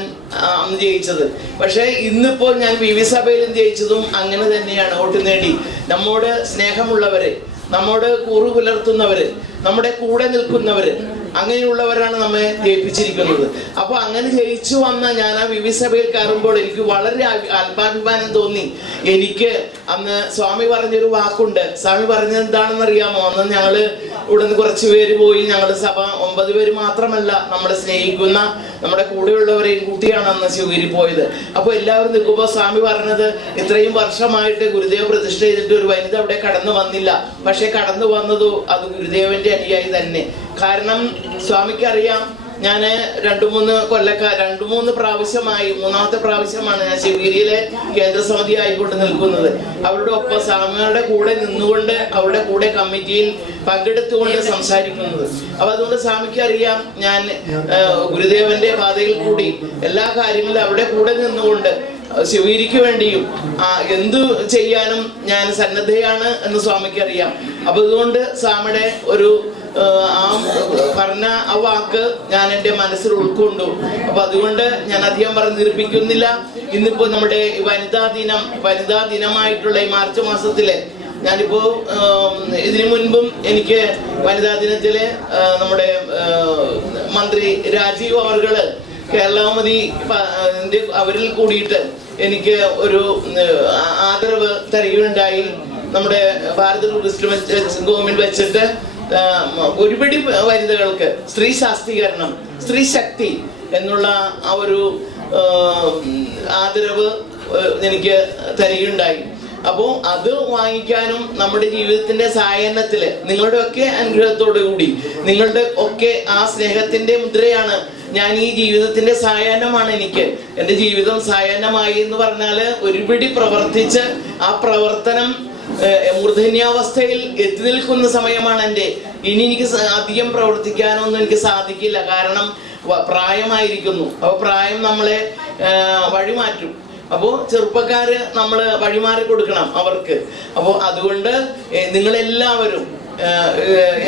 അന്ന് ജയിച്ചത്. പക്ഷെ ഇന്നിപ്പോൾ ഞാൻ വിവി സഭയിലും ജയിച്ചതും അങ്ങനെ തന്നെയാണ്. വോട്ട് നേടി നമ്മോട് സ്നേഹമുള്ളവര്, നമ്മോട് കൂറു പുലർത്തുന്നവര്, നമ്മുടെ കൂടെ നിൽക്കുന്നവര്, അങ്ങനെയുള്ളവരാണ് നമ്മെ ജയിപ്പിച്ചിരിക്കുന്നത്. അപ്പോൾ അങ്ങനെ ജയിച്ചു വന്ന ഞാൻ ആ വിവി സഭയിൽ കയറുമ്പോൾ എനിക്ക് വളരെ ആത്മാഭിമാനം തോന്നി. എനിക്ക് അന്ന് സ്വാമി പറഞ്ഞൊരു വാക്കുണ്ട്. സ്വാമി പറഞ്ഞത് എന്താണെന്ന് അറിയാമോ? അന്ന് ഞങ്ങള് ഇവിടുന്ന് കുറച്ച് പേര് പോയി, ഞങ്ങളുടെ സഭ 9 പേര് മാത്രമല്ല, നമ്മളെ സ്നേഹിക്കുന്ന നമ്മുടെ കൂടെയുള്ളവരെയും കൂട്ടിയാണ് അന്ന് ശിവഗിരി പോയത്. അപ്പോൾ എല്ലാവരും നിൽക്കുമ്പോൾ സ്വാമി പറഞ്ഞത്, ഇത്രയും വർഷമായിട്ട് ഗുരുദേവ പ്രതിഷ്ഠ ചെയ്തിട്ട് ഒരു വനിത അവിടെ കടന്നു വന്നില്ല. പക്ഷെ കടന്നു വന്നതോ അത് ഗുരുദേവന്റെ അനുയായി തന്നെ. കാരണം സ്വാമിക്ക് അറിയാം, ഞാൻ 2-3 പ്രാവശ്യമായി, 3ാമത്തെ പ്രാവശ്യമാണ് ഞാൻ ശിവഗിരിയിലെ കേന്ദ്രസമിതി ആയിക്കൊണ്ട് നിൽക്കുന്നത്. അവരുടെ ഒപ്പം സ്വാമികളുടെ കൂടെ നിന്നുകൊണ്ട്, അവരുടെ കൂടെ കമ്മിറ്റിയിൽ പങ്കെടുത്തുകൊണ്ട് സംസാരിക്കുന്നത്. അപ്പൊ അതുകൊണ്ട് സ്വാമിക്ക് അറിയാം, ഞാൻ ഗുരുദേവന്റെ പാതയിൽ കൂടി എല്ലാ കാര്യങ്ങളും അവിടെ കൂടെ നിന്നുകൊണ്ട് ശിവഗിരിക്ക് വേണ്ടിയും എന്തു ചെയ്യാനും ഞാൻ സന്നദ്ധയാണ് എന്ന് സ്വാമിക്ക് അറിയാം. അപ്പൊ അതുകൊണ്ട് സ്വാമിയുടെ ഒരു പറഞ്ഞ ആ വാക്ക് ഞാൻ എൻ്റെ മനസ്സിൽ ഉൾക്കൊണ്ടു. അപ്പൊ അതുകൊണ്ട് ഞാൻ അധികം പറഞ്ഞ് തീർപ്പിക്കുന്നില്ല. ഇന്നിപ്പോ നമ്മുടെ വനിതാ ദിനമായിട്ടുള്ള ഈ മാർച്ച് മാസത്തിലെ ഞാനിപ്പോ ഇതിനു മുൻപും എനിക്ക് വനിതാ ദിനത്തില് നമ്മുടെ മന്ത്രി രാജീവ് അവർകള് കേരളാമതി അവരിൽ കൂടിയിട്ട് എനിക്ക് ഒരു ആദരവ് തരികയുണ്ടായി. നമ്മുടെ ഭാരത ടൂറിസ്റ്റ് ഹോമിൽ വെച്ചിട്ട് ഒരുപിടി വനിതകൾക്ക് സ്ത്രീ ശാക്തീകരണം, സ്ത്രീ ശക്തി എന്നുള്ള ആ ഒരു ആദരവ് എനിക്ക് തരികയുണ്ടായി. അപ്പോൾ അത് വാങ്ങിക്കാനും നമ്മുടെ ജീവിതത്തിന്റെ സായാഹ്നത്തില് നിങ്ങളുടെ ഒക്കെ അനുഗ്രഹത്തോടു കൂടി, നിങ്ങളുടെ ഒക്കെ ആ സ്നേഹത്തിന്റെ മുദ്രയാണ് ഞാൻ ഈ ജീവിതത്തിന്റെ സായാഹ്നമാണ് എനിക്ക്. എൻ്റെ ജീവിതം സായാഹ്നമായി എന്ന് പറഞ്ഞാല് ഒരുപിടി പ്രവർത്തിച്ച് ആ പ്രവർത്തനം മൂർധന്യാവസ്ഥയിൽ എത്തി നിൽക്കുന്ന സമയമാണ് എൻ്റെ. ഇനി എനിക്ക് അധികം പ്രവർത്തിക്കാനൊന്നും എനിക്ക് സാധിക്കില്ല, കാരണം പ്രായമായിരിക്കുന്നു. അപ്പോൾ പ്രായം നമ്മളെ വഴിമാറ്റും. അപ്പോൾ ചെറുപ്പക്കാര് നമ്മൾ വഴിമാറി കൊടുക്കണം അവർക്ക്. അപ്പോൾ അതുകൊണ്ട് നിങ്ങളെല്ലാവരും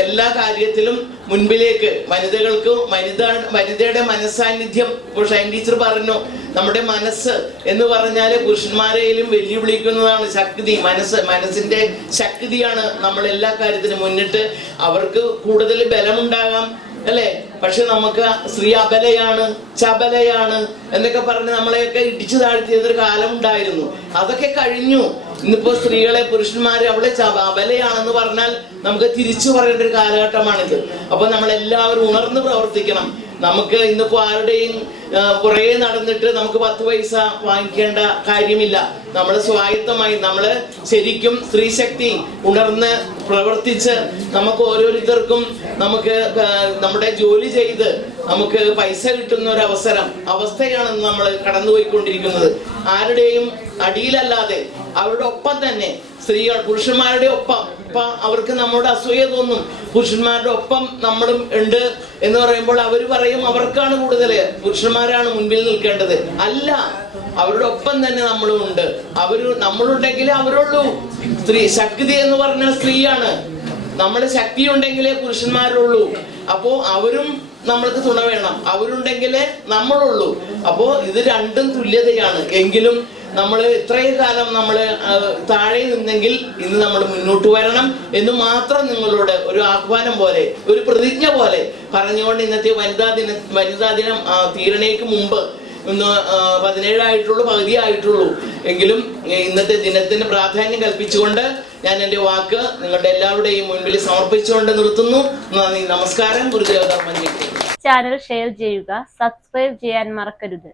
എല്ലാ കാര്യത്തിലും മുൻപിലേക്ക് വനിതകൾക്ക് വനിതയുടെ മനസ്സാന്നിധ്യം. ഇപ്പോൾ ഷൈൻ ടീച്ചർ പറഞ്ഞു, നമ്മുടെ മനസ്സ് എന്ന് പറഞ്ഞാല് പുരുഷന്മാരെയും വെല്ലുവിളിക്കുന്നതാണ് ശക്തി. മനസ്സിന്റെ ശക്തിയാണ് നമ്മൾ എല്ലാ കാര്യത്തിനും മുന്നിട്ട്. അവർക്ക് കൂടുതൽ ബലമുണ്ടാകാം അല്ലേ, പക്ഷെ നമുക്ക് സ്ത്രീ അബലയാണ്, ചബലയാണ് എന്നൊക്കെ പറഞ്ഞ് നമ്മളെയൊക്കെ ഇടിച്ചു താഴ്ത്തിയതൊരു കാലം ഉണ്ടായിരുന്നു. അതൊക്കെ കഴിഞ്ഞു. ഇന്നിപ്പോ സ്ത്രീകളെ പുരുഷന്മാരെ അവളെ അബലയാണെന്ന് പറഞ്ഞാൽ നമുക്ക് തിരിച്ചു പറയേണ്ട ഒരു കാലഘട്ടമാണിത്. അപ്പൊ നമ്മളെല്ലാവരും ഉണർന്ന് പ്രവർത്തിക്കണം. നമുക്ക് ഇന്നിപ്പോ ആരുടെയും പുറകെ നടന്നിട്ട് നമുക്ക് 10 പൈസ വാങ്ങിക്കേണ്ട കാര്യമില്ല. നമ്മൾ സ്വായത്തമായി നമ്മൾ ശരിക്കും സ്ത്രീശക്തി ഉണർന്ന് പ്രവർത്തിച്ച് നമുക്ക് ഓരോരുത്തർക്കും നമുക്ക് നമ്മുടെ ജോലി ചെയ്ത് നമുക്ക് പൈസ കിട്ടുന്ന ഒരു അവസ്ഥയാണ് നമ്മൾ കടന്നുപോയിക്കൊണ്ടിരിക്കുന്നത്. ആരുടെയും അടിയിലല്ലാതെ അവരുടെ ഒപ്പം തന്നെ സ്ത്രീകൾ പുരുഷന്മാരുടെ ഒപ്പം. ഇപ്പൊ അവർക്ക് നമ്മോട് അസൂയ തോന്നും, പുരുഷന്മാരുടെ ഒപ്പം നമ്മളും ഉണ്ട് എന്ന് പറയുമ്പോൾ അവർ പറയും അവർക്കാണ് കൂടുതൽ, പുരുഷന്മാരാണ് മുൻപിൽ നിൽക്കേണ്ടത്. അല്ല, അവരുടെ ഒപ്പം തന്നെ നമ്മളും ഉണ്ട്. നമ്മളുണ്ടെങ്കിലേ അവരുള്ളൂ. സ്ത്രീ ശക്തി എന്ന് പറഞ്ഞാൽ സ്ത്രീയാണ്. നമ്മുടെ ശക്തി ഉണ്ടെങ്കിലേ പുരുഷന്മാരുള്ളൂ. അപ്പോ അവരും നമ്മൾക്ക് തുണ വേണം, അവരുണ്ടെങ്കിലേ നമ്മളുള്ളൂ. അപ്പോ ഇത് രണ്ടും തുല്യതയാണ്. എങ്കിലും നമ്മൾ ഇത്രയും കാലം നമ്മൾ താഴെ നിന്നെങ്കിൽ ഇന്ന് നമ്മൾ മുന്നോട്ട് വരണം എന്ന് മാത്രം നിങ്ങളോട് ഒരു ആഹ്വാനം പോലെ, ഒരു പ്രതിജ്ഞ പോലെ പറഞ്ഞുകൊണ്ട് ഇന്നത്തെ വനിതാ ദിനം തീരണേക്ക് മുമ്പ് 17 പകുതിയായിട്ടുള്ളൂ. എങ്കിലും ഇന്നത്തെ ദിനത്തിന് പ്രാധാന്യം കൽപ്പിച്ചുകൊണ്ട് ഞാൻ എൻ്റെ വാക്ക് നിങ്ങളുടെ എല്ലാവരുടെയും മുൻപിൽ സമർപ്പിച്ചുകൊണ്ട് നിർത്തുന്നു. നന്ദി, നമസ്കാരം. ഗുരുദേവ ധർമ്മം. ചാനൽ ഷെയർ ചെയ്യുക, സബ്സ്ക്രൈബ് ചെയ്യാൻ മറക്കരുത്.